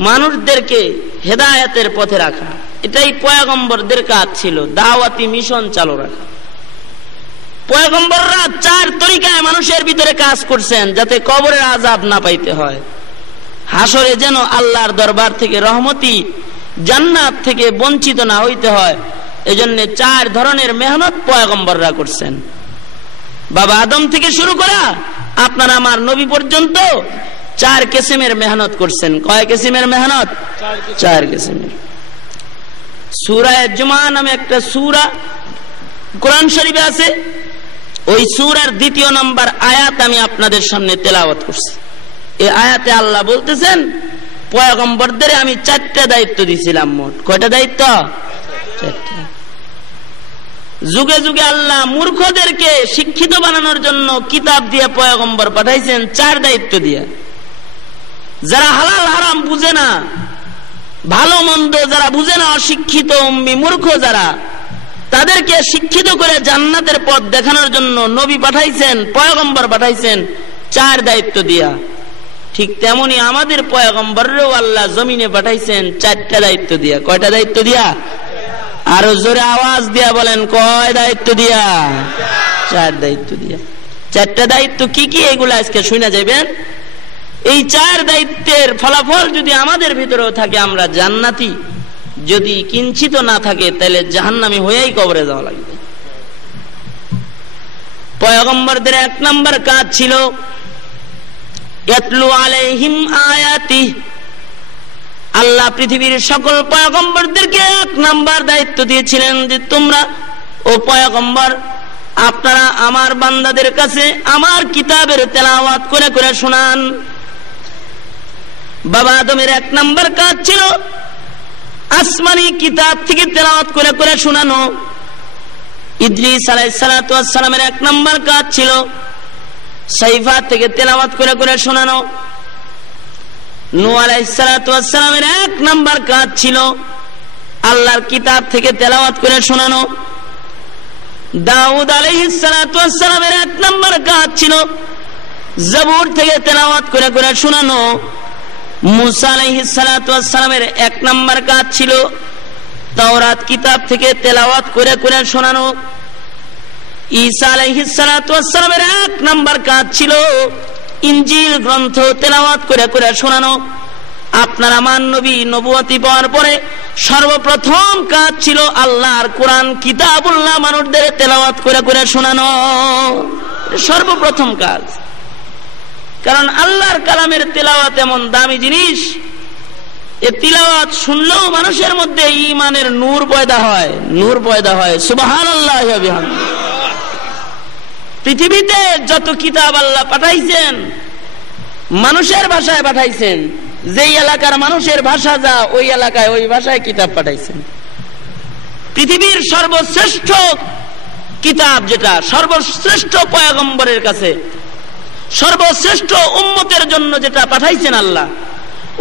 মানুষদেরকে হেদায়েতের পথে রাখা, এটাই পয়গম্বরদের কাজ ছিল, দাওয়াতি মিশন চালু রাখা। পয়গম্বররা চার তরিকায় মানুষের ভিতরে কাজ করছেন, যাতে কবরের আযাব না পাইতে হয়, হাসরে যেন আল্লাহর দরবার থেকে রহমতি জান্নাত থেকে বঞ্চিত না হইতে হয়। এজন্য চার ধরনের মেহনত পয়গম্বররা করছেন। বাবা আদম থেকে শুরু করা আপনার আমার নবী পর্যন্ত চার কিসিমের মেহনত করছেন। কয় কিসিমের মেহনত? চার কিসিমের। সূরা জুমা নামে একটা সূরা কোরআন শরীফে আছে, ওই সূরার 2 নম্বর আয়াত আমি আপনাদের সামনে তেলাওয়াত করছি। এই আয়াতে আল্লাহ বলতেছেন, পয়গম্বরদের আমি 4টা দায়িত্ব দিয়েছিলাম। মোট কয়টা দায়িত্ব? 4টা। যুগে যুগে আল্লাহ মূর্খদেরকে শিক্ষিত বানানোর জন্য কিতাব দিয়ে পয়গম্বর পাঠাইছেন 4 দায়িত্ব দিয়ে। যারা হালাল হারাম বুঝে না, ভালো মন্দ যারা বুঝে না, অশিক্ষিত উম্মি মূর্খ যারা, তাদেরকে শিক্ষিত করে জান্নাতের পথ দেখানোর জন্য নবী পাঠাইছেন, পয়গম্বর পাঠাইছেন 4 দায়িত্ব দিয়া। ঠিক তেমনি আমাদের পয়গম্বররেও আল্লাহ জমিনে পাঠাইছেন 4টা দায়িত্ব দিয়া। কয়টা দায়িত্ব দিয়া? আরো জোরে আওয়াজ দিয়া বলেন, কয় দায়িত্ব দিয়া? 4 দায়িত্ব দিয়া। 4টা দায়িত্ব কি কি এগুলা আজকে শুনে যাবেন। এই 4 দায়িত্বের ফলাফল যদি আমাদের ভিতরেও থাকে, আমরা জান্নাতি যদি কিঞ্চিত না থাকে তাহলে জাহান্নামী হয়েই কবরে যাওয়া লাগবে। পয়গম্বরদের 1 নম্বর কাজ ছিল ইয়াতলু আলাইহিম আয়াতি। আল্লাহ পৃথিবীর সকল পয়গম্বরদেরকে 1 নম্বর দায়িত্ব দিয়েছিলেন যে তোমরা ও পয়গম্বর আপনারা আমার বান্দাদের কাছে আমার কিতাবের তেলাওয়াত করে করে শোনান। বাবা আদমের 1 নম্বর কাজ ছিল আসমানি কিতাব থেকে তেলাওয়াত করে করে শোনানো। ইদ্রিস আলাইহিস সালাতু ওয়াস সালামের 1 নম্বর কাজ ছিল সাইফা থেকে তেলাওয়াত করে করে শোনানো। নূহ আলাইহিস সালাতু ওয়াস সালামের 1 নম্বর কাজ ছিল আল্লাহর কিতাব থেকে তেলাওয়াত করে শোনানো। দাউদ আলাইহিস সালাতু ওয়াস সালামের 1 নম্বর কাজ ছিল জবুর থেকে তেলাওয়াত করে করে শোনানো। মুসা আলাইহিস সালাতু ওয়াস সালামের 1 নম্বর কাজ ছিল তাওরাত কিতাব থেকে তেলাওয়াত করে করে শোনানো। ঈসা আলাইহিস সালাতু ওয়াস সালামের 1 নম্বর কাজ ছিল ইনজিল গ্রন্থ তেলাওয়াত করে করে শোনানো। আপনার আমার নবী নবুয়তি পাওয়ার পরে সর্বপ্রথম কাজ ছিল আল্লাহর কোরআন কিতাবুল্লাহ মানুষদের তেলাওয়াত করে করে শোনানো, সর্বপ্রথম কাজ। কারণ আল্লাহর কালামের তেলাওয়াত এমন দামি জিনিস, এ তিলাওয়াত শুনলেও মানুষের মধ্যে ঈমানের নূর পয়দা হয়, নূর পয়দা হয়। সুবহানাল্লাহি ওয়া বিহামদিহি। পৃথিবীতে যত কিতাব আল্লাহ পাঠাইছেন মানুষের ভাষায় পাঠাইছেন। যেই এলাকার মানুষের ভাষা যা ওই এলাকায় ওই ভাষায় কিতাব পাঠাইছেন। পৃথিবীর সর্বশ্রেষ্ঠ কিতাব যেটা সর্বশ্রেষ্ঠ পয়গম্বরের কাছে সর্বশ্রেষ্ঠ উম্মতের জন্য যেটা পাঠাইছেন আল্লাহ,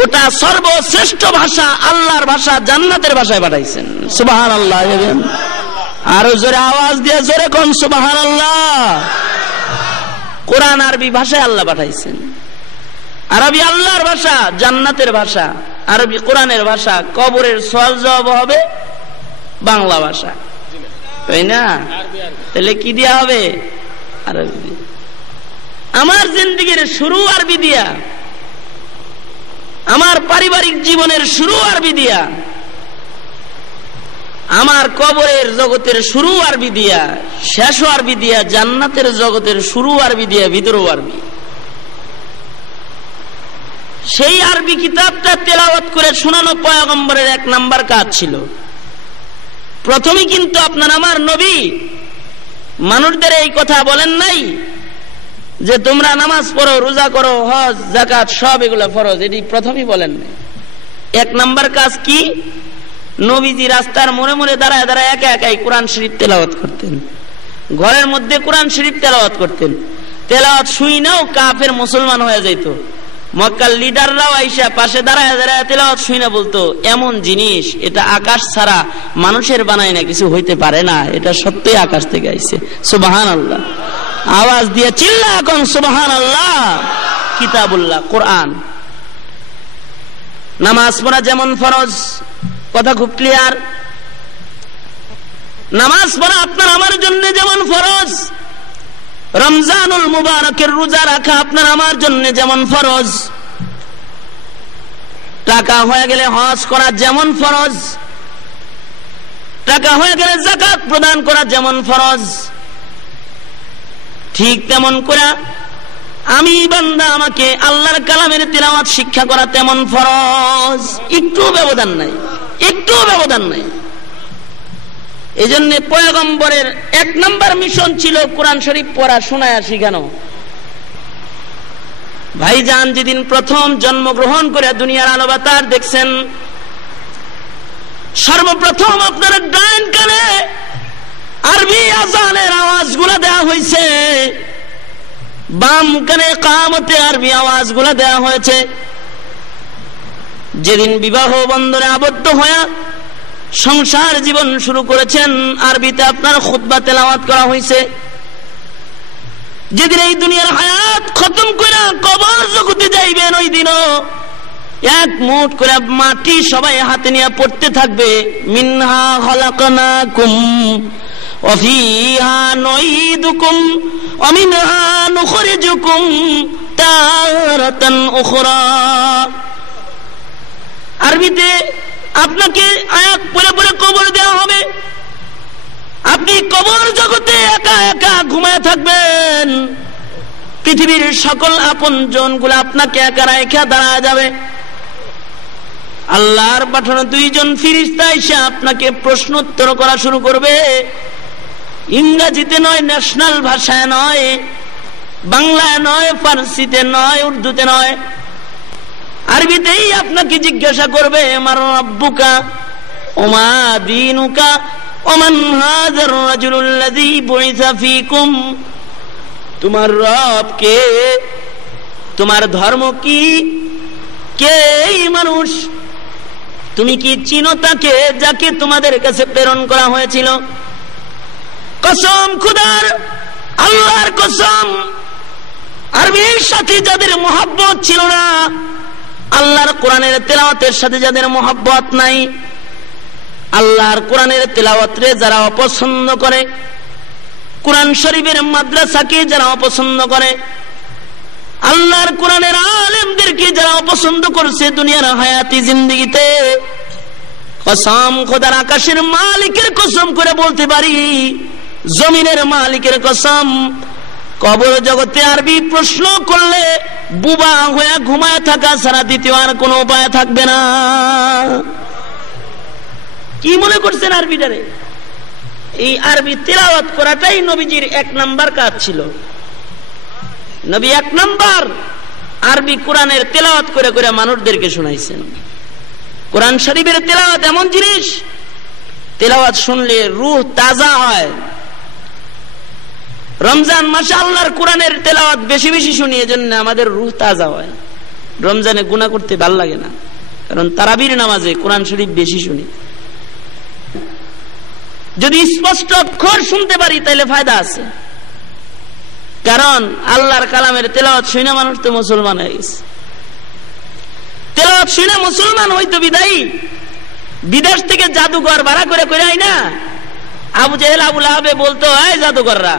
ওটা সর্বশ্রেষ্ঠ ভাষা আল্লাহর ভাষা জান্নাতের ভাষায় পাঠাইছেন। সুবহানাল্লাহ। আরো জোরে আওয়াজ দিয়ে জোরে কোন সুবহানাল্লাহ। কোরআন আরবি ভাষায় আল্লাহ পাঠাইছেন। আরবি আল্লাহর ভাষা, জান্নাতের ভাষা, আরবি কোরআনের ভাষা। কবরের সওয়াল জবাব হবে বাংলা ভাষা, তাই না? তাহলে কি দিয়া হবে? আরবি দিয়া। আমার জিন্দেগির শুরু আরবি দিয়া, আমার পারিবারিক জীবনের শুরু আরবি দিয়া, আমার কবরের জগতের শুরু আরবি দিয়া, শেষও আরবি দিয়া, জান্নাতের জগতের শুরু আরবি দিয়া, ভিতরেও আরবি। সেই আরবি কিতাবটা তেলাওয়াত করে শোনানো পয়গম্বরের 1 নম্বর কাজ ছিল। প্রথমে কিন্তু আপনার আমার নবী মানুষদের এই কথা বলেন নাই যে তোমরা নামাজ পড়ো, রোজা করো, হজ যাকাত সব এগুলো ফরজ, এটি প্রথমেই বলেন নাই। 1 নম্বর কাজ কি? নবীজি রাস্তার মোড়ে মোড়ে দাঁড়ায় দাঁড়ায় একা একাই কোরআন শরীফ তেলাওয়াত করতেন। ঘরের মধ্যে কোরআন শরীফ তেলাওয়াত করতেন। তেলাওয়াত শুই নাও কাফের মুসলমান হয়ে যাইত। মক্কার লিডাররাও আইসা পাশে দাঁড়ায় দাঁড়ায় তেলাওয়াত শুই না বলতো এমন জিনিস এটা আকাশ ছাড়া মানুষের বানায় না, কিছু হইতে পারে না, এটা সত্যই আকাশ থেকে আইছে। সুবহানাল্লাহ। আওয়াজ দিয়ে চিল্লা এখন সুবহানাল্লাহ। কিতাবুল্লাহ কোরআন। নামাজ পড়া যেমন ফরজ, কথা খুব ক্লিয়ার। নামাজ পড়া আপনার আমার জন্য যেমন ফরজ, রমজানুল মুবারকের রোজা রাখা আপনার আমার জন্য যেমন ফরজ, টাকা হয়ে গেলে হজ করা যেমন ফরজ, টাকা হয়ে গেলে যাকাত প্রদান করা যেমন ফরজ, ঠিক তেমন করে আমি বান্দা আমাকে আল্লাহর কালামের তিলাওয়াত শিক্ষা করা তেমন ফরজ। একটু ব্যবধান নাই, একটু ব্যবধান নাই। এজন্য পয়গম্বরের 1 নম্বর মিশন ছিল কোরআন শরীফ পড়া, শোনায়া শিখানো। ভাইজান যেদিন প্রথম জন্মগ্রহণ করে দুনিয়ার আলো বাতাস দেখছেন, সর্বপ্রথম আপনার ডান কানে আরবি আযানের আওয়াজগুলো দেওয়া হয়েছে, বাম কানে কামতে আরবি আওয়াজগুলো দেওয়া হয়েছে। যেদিন বিবাহ বন্ধনে আবদ্ধ হয়ে সংসার জীবন শুরু করেছেন, আরবিতে আপনার খুতবা তেলাওয়াত করা হয়েছে। যেদিন এই দুনিয়ার হায়াত খতম করে কবর জগতে যাইবেন, ওই দিনও 1 মুঠ করে মাটি সবাই হাতে নিয়ে পড়তে থাকবে, মিনহা খলাকনাকুম ওয়া ফিহা নুঈদুকুম ওয়া মিনহা নুখরিজুকুম তারাতান উখরা। আরবিতে আপনাকে আয়াত পড়ে পড়ে কবর দেওয়া হবে। আপনি কবর জগতে একা একা ঘুমায় থাকবেন। পৃথিবীর সকল আপনজন গুলো আপনাকে একা রেখে দাঁড়ায় যাবে। আল্লাহর পাঠানো দুইজন ফেরেশতা এসে আপনাকে প্রশ্নোত্তর করা শুরু করবে। ইংরেজিতে নয়, ন্যাশনাল ভাষায় নয়, বাংলায় নয়, ফার্সিতে নয়, উর্দুতে নয়, আরবিতেই আপনাকে জিজ্ঞাসা করবে, মান রাব্বুকা ওমা দীনুকা ওমান হাযার রাজুলুল্লাযী বুইসা ফীকুম। তোমার রব কে, তোমার ধর্ম কি, কে এই মানুষ, তুমি কি চিনো তাকে যাকে তোমাদের কাছে প্রেরণ করা হয়েছিল? কসম খুদার, আল্লাহর কসম, আরবির সাথে যাদের মহব্বত ছিল না, আল্লাহর কোরআনের তেলাওয়াতের সাথে যাদের মহব্বত নাই, আল্লাহর কোরআনের তেলাওয়াতরে যারা অপছন্দ করে, কোরআন শরীফের মাদ্রাসাকে যারা অপছন্দ করে, আল্লাহর কোরআনের আলেমদেরকে যারা অপছন্দ করছে দুনিয়ার হায়াতি জিন্দেগিতে, কসম খোদার, আকাশের মালিকের কসম করে বলতে পারি, জমিনের মালিকের কসম, কবর জগতে আরবি প্রশ্ন করলে বুবা হয়ে ঘুমায় থাকা ছাড়া দ্বিতীয় আর কোনো উপায় থাকবে না। কি মনে করছেন আরবিটারে? এই আরবি তিলাওয়াত করাটাই নবীজির 1 নাম্বার কাজ ছিল। নবী 1 নাম্বার আরবি কোরআনের তেলাওয়াত করে করে মানুষদেরকে শোনাইছেন। কোরআন শরীফের তেলাওয়াত এমন জিনিস, তেলাওয়াত শুনলে রূহ তাজা হয়। রমজান মাসে আল্লাহর কোরআনের তেলাওয়াত বেশি বেশি শুনি, এজন্য আমাদের রূহ তাজা হয়। রমজানে গুনাহ করতে ভালো লাগে না, কারণ তারাবির নামাজে কোরআন শরীফ বেশি শুনি। যদি স্পষ্ট অক্ষর শুনতে পারি তাহলে ফায়দা আছে, কারণ আল্লাহর কালামের তেলাওয়াত শুনে মানুষ তো মুসলমান হয়ে গেছে। তেলাওয়াত শুনে মুসলমান হইতো বিদায়ী বিদেশ থেকে জাদুঘর ভাড়া করে করে আই না। আবু জেহেল আবু লাহাবে বলতো, এই জাদুঘররা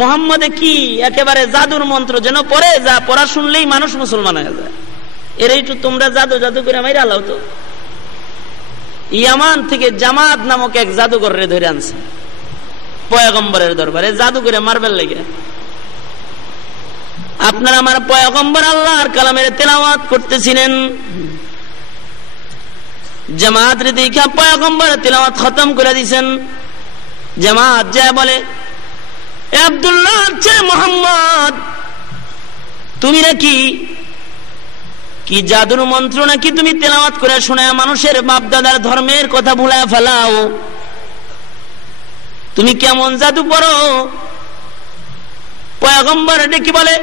মুহাম্মদে কি একেবারে জাদুর মন্ত্র যেন পড়ে, যা পড়া শুনলেই মানুষ মুসলমান হয়ে যায়। এর একটু তোমরা জাদু জাদু করে মাইরা আল্লাহ তো। ইয়ামান থেকে জামাত নামক এক জাদুঘরে ধরে আনছে পয়গম্বরের দরবারে, জাদু করে মারবেন লেগে। আপনার আমার পয়গম্বর আল্লাহর কালামের তেলাওয়াত করতেছিলেন, জামাত রে দেখা পয়গম্বর তেলাওয়াত খতম করে দিয়েছেন। জামাত যা বলে, আব্দুল্লাহ ছেলে মুহাম্মদ, তুমি নাকি কি জাদুর মন্ত্র নাকি তুমি তেলাওয়াত করে শোনায় মানুষের বাপ দাদার ধর্মের কথা ভুলায় ফেলাও? তুমি কেমন জাদু পড়ো? পয়গম্বর ডেকে বলে,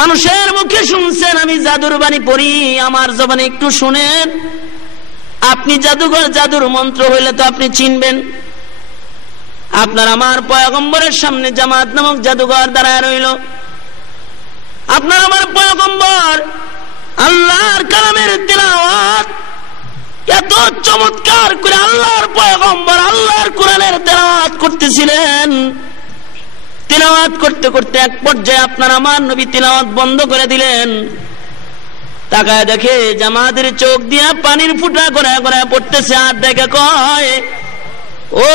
মানুষের মুখে শুনছেন আমি জাদুর বাণী পড়ি, আমার জবানে একটু শুনেন। আপনি জাদুঘর, জাদুর মন্ত্র হইলে তো আপনি চিনবেন। আপনার আমার পয়গম্বরের সামনে জামাত নামক জাদুঘর দাঁড়ায় রইল। আপনার আমার পয়গম্বর আল্লাহর কালামের তেলাওয়াত এত চমৎকার করে আল্লাহর পয়গম্বর আল্লাহর কোরআনের তেলাওয়াত করতেছিলেন। তেলাওয়াত করতে করতে এক পর্যায়ে আপনার আমার নবী তেলাওয়াত বন্ধ করে দিলেন। তাকায় দেখে জামাতের চোখ দিয়ে পানির ফুটা গড়ায় গড়ায় পড়তেছে, আর দেখে কয়, ও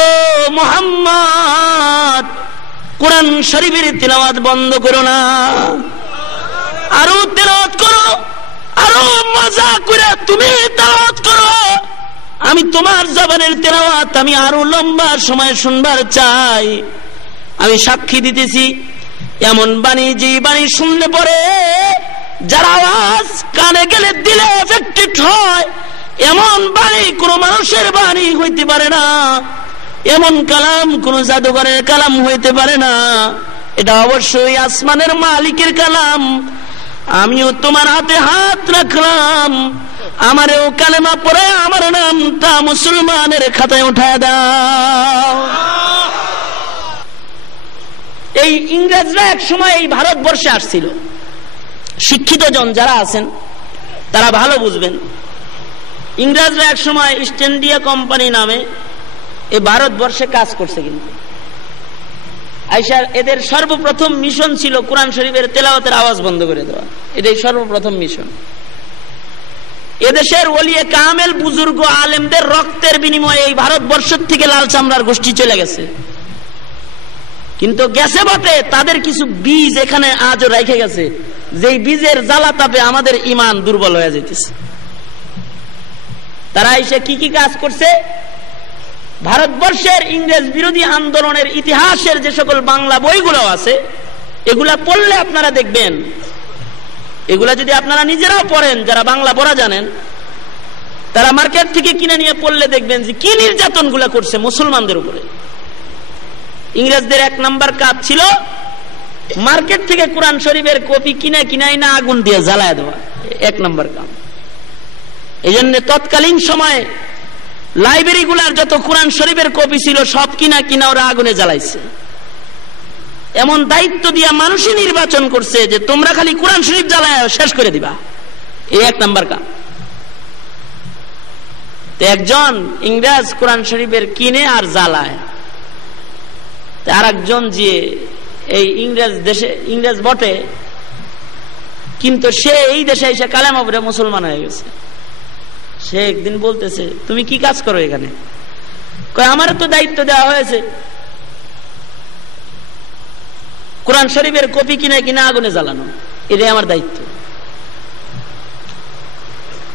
মুহাম্মদ, কোরআন শরীফের তেলাওয়াত বন্ধ করো না, আরো তেলাওয়াত করো, আরো মজা করে তুমি তেলাওয়াত করো। আমি তোমার জবানের তেলাওয়াত আমি আরো লম্বা সময় শুনবার চাই। আমি সাক্ষী দিতেছি, এমন বাণী যে বাণী শুনলে পরে যার আওয়াজ কানে গেলে দিলে এফেক্টেড হয়, এমন বাণী কোন মানুষের বাণী হইতে পারে না, এমন কালাম কোন জাদুঘরের কালাম হইতে পারে না। এটা অবশ্যই আসমানের মালিকের কালাম। আমিও তোমার হাতে হাত রাখলাম, আমারও কালেমা পড়ে আমার নামটা মুসলমানের খাতায় উঠায় দাও। এই ইংরেজরা এক সময় এই ভারতবর্ষে আসছিল। শিক্ষিত জন যারা আছেন তারা ভালো বুঝবেন। ইংরেজরা এক সময় ইস্ট ইন্ডিয়া কোম্পানি নামে এই ভারতবর্ষে কাজ করছে। কিন্তু আইসার এদের সর্বপ্রথম মিশন ছিল কোরআন শরীফের তেলাওয়াতের আওয়াজ বন্ধ করে দেওয়া। এটাই সর্বপ্রথম মিশন। এদেশের ওলিয়ে কামেল বুজুর্গ আলেমদের রক্তের বিনিময়ে এই ভারতবর্ষ থেকে লাল চামড়ার গোষ্ঠী চলে গেছে, কিন্তু গেছে বটে, তাদের কিছু বীজ এখানে আজও রেখে গেছে, যেই বীজের জ্বালা তাপে আমাদের ঈমান দুর্বল হয়ে যেতেছে। তারা এসে কি কি কাজ করছে? ভারতবর্ষের ইংরেজ বিরোধী আন্দোলনের ইতিহাসের যে সকল বাংলা বইগুলো আছে, এগুলা পড়লে আপনারা দেখবেন, এগুলা যদি আপনারা নিজেরাও পড়েন, যারা বাংলা পড়া জানেন, তারা মার্কেট থেকে কিনে নিয়ে পড়লে দেখবেন যে কি নির্যাতন গুলা করছে মুসলমানদের উপরে। ইংরেজদের 1 নাম্বার কাজ ছিল মার্কেট থেকে কোরআন শরীফের কপি কিনাই না আগুন দিয়ে জ্বালায় দেওয়া, 1 নাম্বার কাম। এই জন্য তৎকালীন সময়ে লাইব্রেরি গুলার যত কোরআন শরীফের কপি ছিল সব কিনা ওরা আগুনে জ্বালাইছে। এমন দায়িত্ব দিয়া মানুষই নির্বাচন করছে যে তোমরা খালি কোরআন শরীফ জ্বালায় শেষ করে দিবা, এই 1 নাম্বার কাম। তো একজন ইংরেজ কোরআন শরীফের কিনে আর জ্বালায়, আর একজন যে এই ইংরেজ বটে, কিন্তু সে এই দেশে এসে কালেমা পড়ে মুসলমান হয়ে গেছে। সে একদিন বলতেছে, তুমি কি কাজ করো এখানে? কয়, আমার তো দায়িত্ব দেওয়া হয়েছে কোরআন শরীফের কপি কিনা আগুনে জ্বালানো, এটাই আমার দায়িত্ব।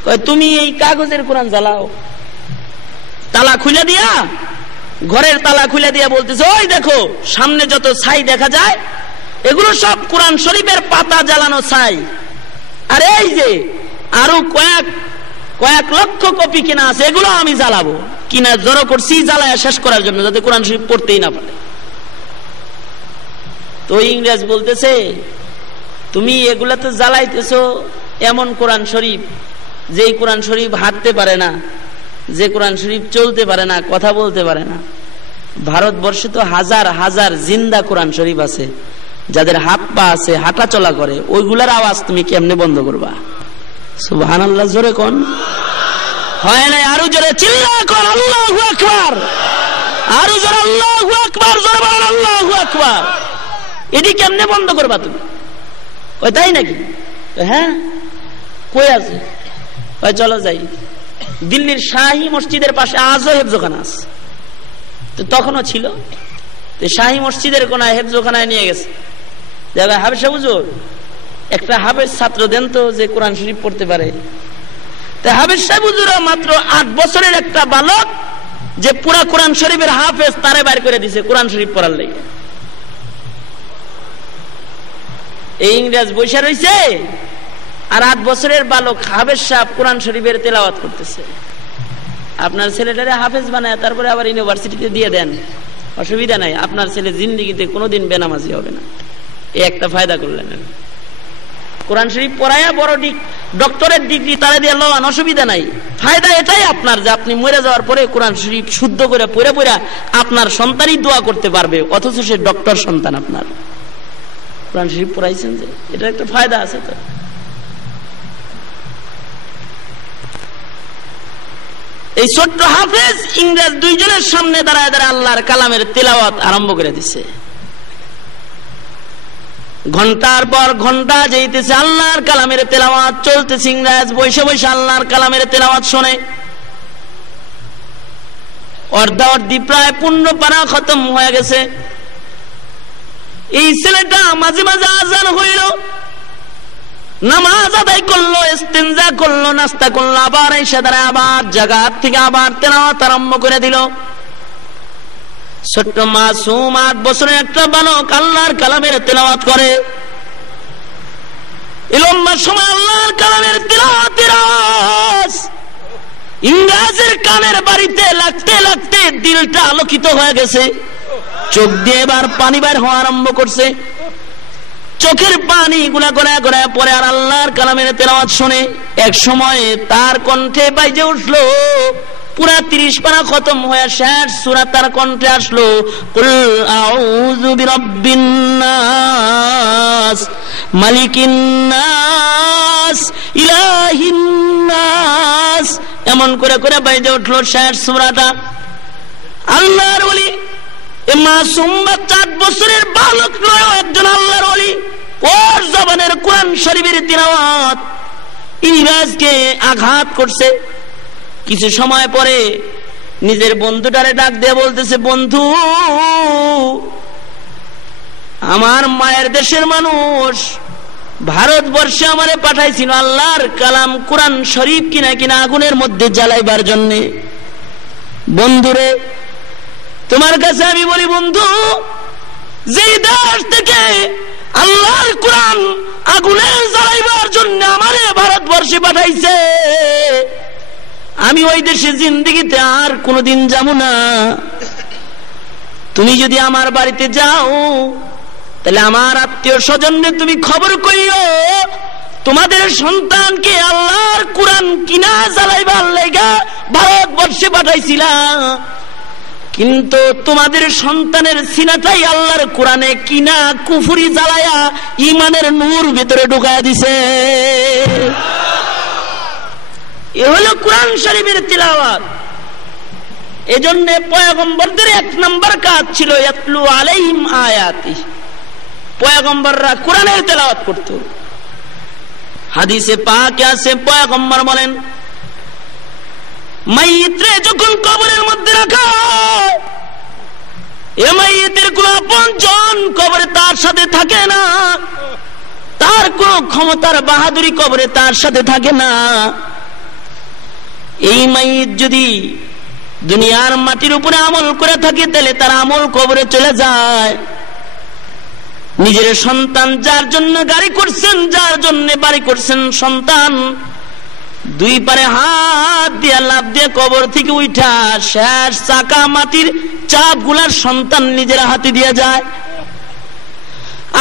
কয়, তুমি এই কাগজের কোরআন জ্বালাও? তালা খুলে দিয়া, ঘরের তালা খুলে দিয়া বলতেছে, ওই দেখো সামনে যত ছাই দেখা যায় এগুলো সব কোরআন শরীফের পাতা জ্বালানো ছাই, আর এই যে আরো কয়েক লক্ষ কপি কিনা আছে এগুলো আমি জ্বালাবো। কিনা জড়ো করছি জ্বালায় শেষ করার জন্য, যাতে কোরআন শরীফ পড়তেই না পারে। তো ইংরেজ বলতেছে, তুমি এগুলা তো জ্বালাইতেছো এমন কোরআন শরীফ, যেই কোরআন শরীফ হাঁটতে পারে না, যে কোরআন শরীফ চলতে পারে না, কথা বলতে পারে না। ভারতবর্ষে তো হাজার হাজার জিন্দা কোরআন শরীফ আছে, যাদের হাত পা আছে, হাঁটা চলা করে, ওইগুলার আওয়াজ তুমি কেমনে বন্ধ করবা? সুবহানাল্লাহ জোরে কোন হয় নাই? আরো জোরে চিল্লা কর আল্লাহু আকবার, আরো জোরে আল্লাহু আকবার, জোরে বলেন আল্লাহু আকবার। এটি কেমনে বন্ধ করবা তুমি? ওই তাই নাকি? হ্যাঁ, কই আছে? ওই চলো যাই। দিল্লির শাহী মসজিদের পাশে আজও হেফজোখানা আছে, তো তখনও ছিল। শাহী মসজিদের কোনায় হেফজোখানায় নিয়ে গেছে, হাফেজ হুজুর একটা হাফেজ ছাত্র দেন তো যে কোরআন শরীফ পড়তে পারে। তা হাফেজ সাহেব হুজুর মাত্র 8 বছরের একটা বালক যে পুরা কোরআন শরীফের হাফেজ, তারে বাইর করে দিছে কোরআন শরীফ পড়ার লেগে। এই ইংরেজ বৈশা রয়েছে, আর 8 বছরের বালক হাফেজ সাহেব কোরআন শরীফের তেলাওয়াত করতেছে। আপনার ছেলেটারে হাফেজ বানায় তারপরে আবার ইউনিভার্সিটিতে দিয়ে দেন, অসুবিধা নাই, আপনার ছেলে জিন্দেগিতে কোনোদিন বেনামাজি হবে না। এই একটা ফায়দা করলেন। কোরআন শরীফ পড়ায়া বড় ডক্টরের ডিগ্রি তারা দিয়ে লওয়ান, অসুবিধা নাই। ফায়দা এটাই আপনার যে আপনি মরে যাওয়ার পরে কোরআন শরীফ শুদ্ধ করে পড়ে আপনার সন্তানই দোয়া করতে পারবে, অথচ সে ডক্টর সন্তান আপনার। কোরআন শরীফ পড়াইছেন যে, এটা একটা ফায়দা আছে। তো এই ছোট্ট হাফেজ ইংরেজ 2 জনের সামনে দাঁড়ায় আল্লাহর কালামের তেলাওয়াত আরম্ভ করে দিছে। ঘন্টার পর ঘন্টা যাইতেছে, আল্লাহর কালামের তেলাওয়াত চলতেছে। ইংরেজ বসে বসে আল্লাহর কালামের তেলাওয়াত শুনে। অর্ধি প্রায় পূর্ণ পারা খতম হয়ে গেছে। এই ছেলেটা মাঝে মাঝে আজান হইল, নামাজ আদায় করলো, ইস্তিনজা করলো, নাস্তা করলো, আবার এসে দাঁড়ায় আবার জায়গা থেকে আবার তেলাওয়াত আরম্ভ করে দিল। ছোট্ট মাসুম 8 বছরের একটা বালক আল্লাহর কালামের তেলাওয়াত করে। লম্বা সময় আল্লাহর কালামের তেলাওয়াতের আওয়াজ ইংরেজের কানের বাড়িতে লাগতে লাগতে দিলটা আলোকিত হয়ে গেছে। চোখ দিয়ে এবার পানি বের হওয়া আরম্ভ করছে। চোখের পানি গুলা গড়ায় গড়ায় পরে আর আল্লাহর কালামের তেলাওয়াত শুনে এক সময় তার কণ্ঠে বাইজে উঠলো, পুরা 30 পারা খতম হয়ে শেষ সূরা তার কণ্ঠে আসলো, কুল আউযু বিরাব্বিন নাস মালিকিন নাস ইলাহিন নাস, এমন করে করে বাইজে উঠলো শেষ সূরাটা। আল্লাহর ওলি মাসুম বাচ্চা 8 বছরের বালক নয়, একজন আল্লাহর ওলি। ওর জবানের কোরআন শরীফের তিলাওয়াত ইরাজকে আঘাত করছে। কিছু সময় পরে নিজের বন্ধুটারে ডাক দিয়ে বলতেছে, বন্ধু, আমার মায়ের দেশের মানুষ ভারতবর্ষে আমারে পাঠাইছিল আল্লাহর কালাম কোরআন শরীফ কিনা কিনা আগুনের মধ্যে জ্বালাইবার জন্য। বন্ধুরে, তোমার কাছে আমি বলি, বন্ধু, যে দেশ থেকে আল্লাহর কোরআন আগুনে জ্বালাইবার জন্য আমারে ভারতবর্ষে পাঠাইছে, আমি ওই দেশে জিন্দেগিতে আর কোনোদিন যাব না। তুমি যদি আমার বাড়িতে যাও, তাহলে আমার আত্মীয় স্বজনে তুমি খবর কইও, তোমাদের সন্তানকে আল্লাহর কোরআন কিনা জ্বালাইবার লেগা ভারতবর্ষে পাঠাইছিলাম, কিন্তু তোমাদের সন্তানের সিনাটাই আল্লাহর কোরআনে কিনা কুফরি জ্বালায়া ইমানের নূর ভিতরে ঢুকায়া দিছে। এ হলো কোরআন শরীফের তিলাওয়াত। এজন্য পয়গম্বরদের 1 নম্বর কাজ ছিল ইয়াতলু আলাইহিম আয়াতি। পয়গম্বররা কোরআনের তেলাওয়াত করত। হাদিসে পাকে আছে, পয়গম্বর বলেন, মাইয়িতরে যখন কবরের মধ্যে রাখা হয়, এ মাইয়িতের কোন আপনজন কবরে তার সাথে থাকে না, তার কোন ক্ষমতার বাহাদুরি কবরে তার সাথে থাকে না। এই মাইয়িত যদি দুনিয়ার মাটির উপরে আমল করে থাকে, তাহলে তার আমল কবরে চলে যায়। নিজের সন্তান যার জন্য গাড়ি করছেন, যার জন্য বাড়ি করছেন, সন্তান 2 পারে হাত দিয়ে লাফ দিয়ে কবর থেকে উঠা শেষ চাকা মাটির চাপ গুলার সন্তান নিজের হাতে দিয়ে যায়।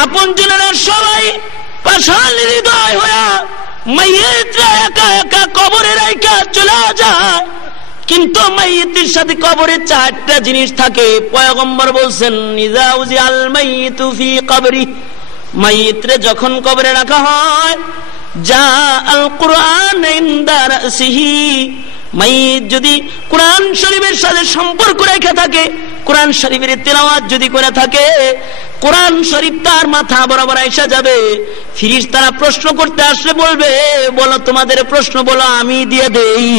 আপন জনেরা সবাই পাষাণ হৃদয় হয়ে মাইয়িতরা একা একা কবরে রাইখা চলে যায়, কিন্তু মাইয়িতের সাথে কবরে 4টা জিনিস থাকে। পয়গম্বর বলছেন, ইযা উযিআল মাইয়িতু ফি কবরি, মাইয়িতরে যখন কবরে রাখা হয়, যা আল কুরআন ইনদা রাসিহি, মাইয়িত যদি কোরআন শরীফের সাথে সম্পর্ক রেখে থাকে, কোরআন শরীফের তেলাওয়াত যদি করে থাকে, কোরআন শরীফ তার মাথা বরাবর এসে যাবে। ফেরেশতারা প্রশ্ন করতে আসলে বলবে, বলো তোমাদের প্রশ্ন বলো, আমি দিয়ে দেই।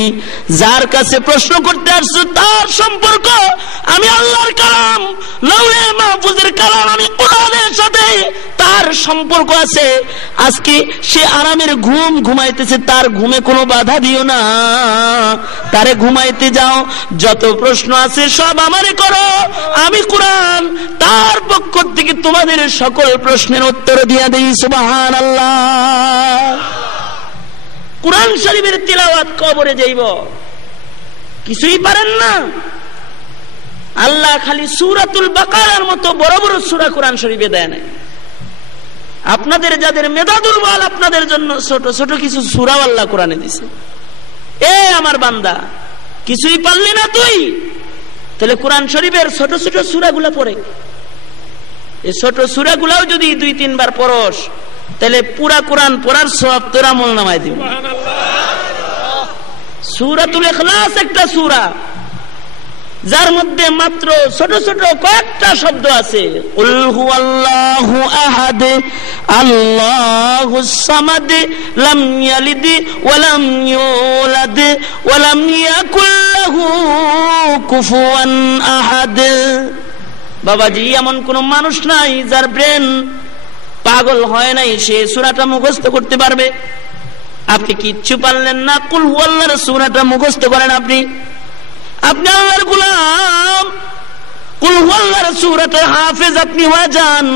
যার কাছে প্রশ্ন করতে আসছো তার সম্পর্ক আমি আল্লাহর কালাম, লৌহে মাহফুজের কালাম, আমি কোরআনের সাথে তার সম্পর্ক আছে। আজকে সে আরামের ঘুম ঘুমাইতেছে, তার ঘুমে কোনো বাধা দিও না, তারে ঘুমাইতে যাও। যত প্রশ্ন আছে সব আমারে করো, আমি কোরআন তার পক্ষ থেকে তোমাদের সকল প্রশ্নের উত্তর দিয়ে দেই। সুবহানাল্লাহ। কোরআন শরীফের তিলাওয়াত কবরে যাইব, কিছুই পারেন না। আল্লাহ খালি সূরাতুল বাকারার মতো বড় বড় সূরা কোরআন শরীফে দেয় নাই। আপনাদের যাদের মেধা দুর্বল, আপনাদের জন্য ছোট ছোট কিছু সূরা আল্লাহ কোরআনে দিয়েছে। এ আমার বান্দা, কিছুই পারলি না তুই, তাহলে কোরআন শরীফের ছোট ছোট সূরাগুলা পড়ে। এই ছোট সূরাগুলাও যদি 2-3 বার পড়স, তাহলে পুরা কোরআন পড়ার সওয়াব তোর আমলনামায় দিবে। সূরাতুল ইখলাস একটা সূরা, যার মধ্যে মাত্র ছোট ছোট কয়েকটা শব্দ আছে। কুল হুয়াল্লাহু আহাদ, আল্লাহুস সামাদ, লাম ইয়ালিদ ওয়া লাম ইউলাদ ওয়া লাম ইয়াকুল লাহু কুফুয়ান আহাদ। বাবাজি, এমন কোন মানুষ নাই যার ব্রেন পাগল হয় নাই, সে সূরাটা মুখস্থ করতে পারবে। আপনি কিচ্ছু পারলেন না, কুল হুয়াল্লাহর সূরাটা মুখস্থ করেন। আপনি আল্লাহর গোলাম, কুল হুয়াল্লাহর সূরাটার হাফেজ আপনি হয়ে যান।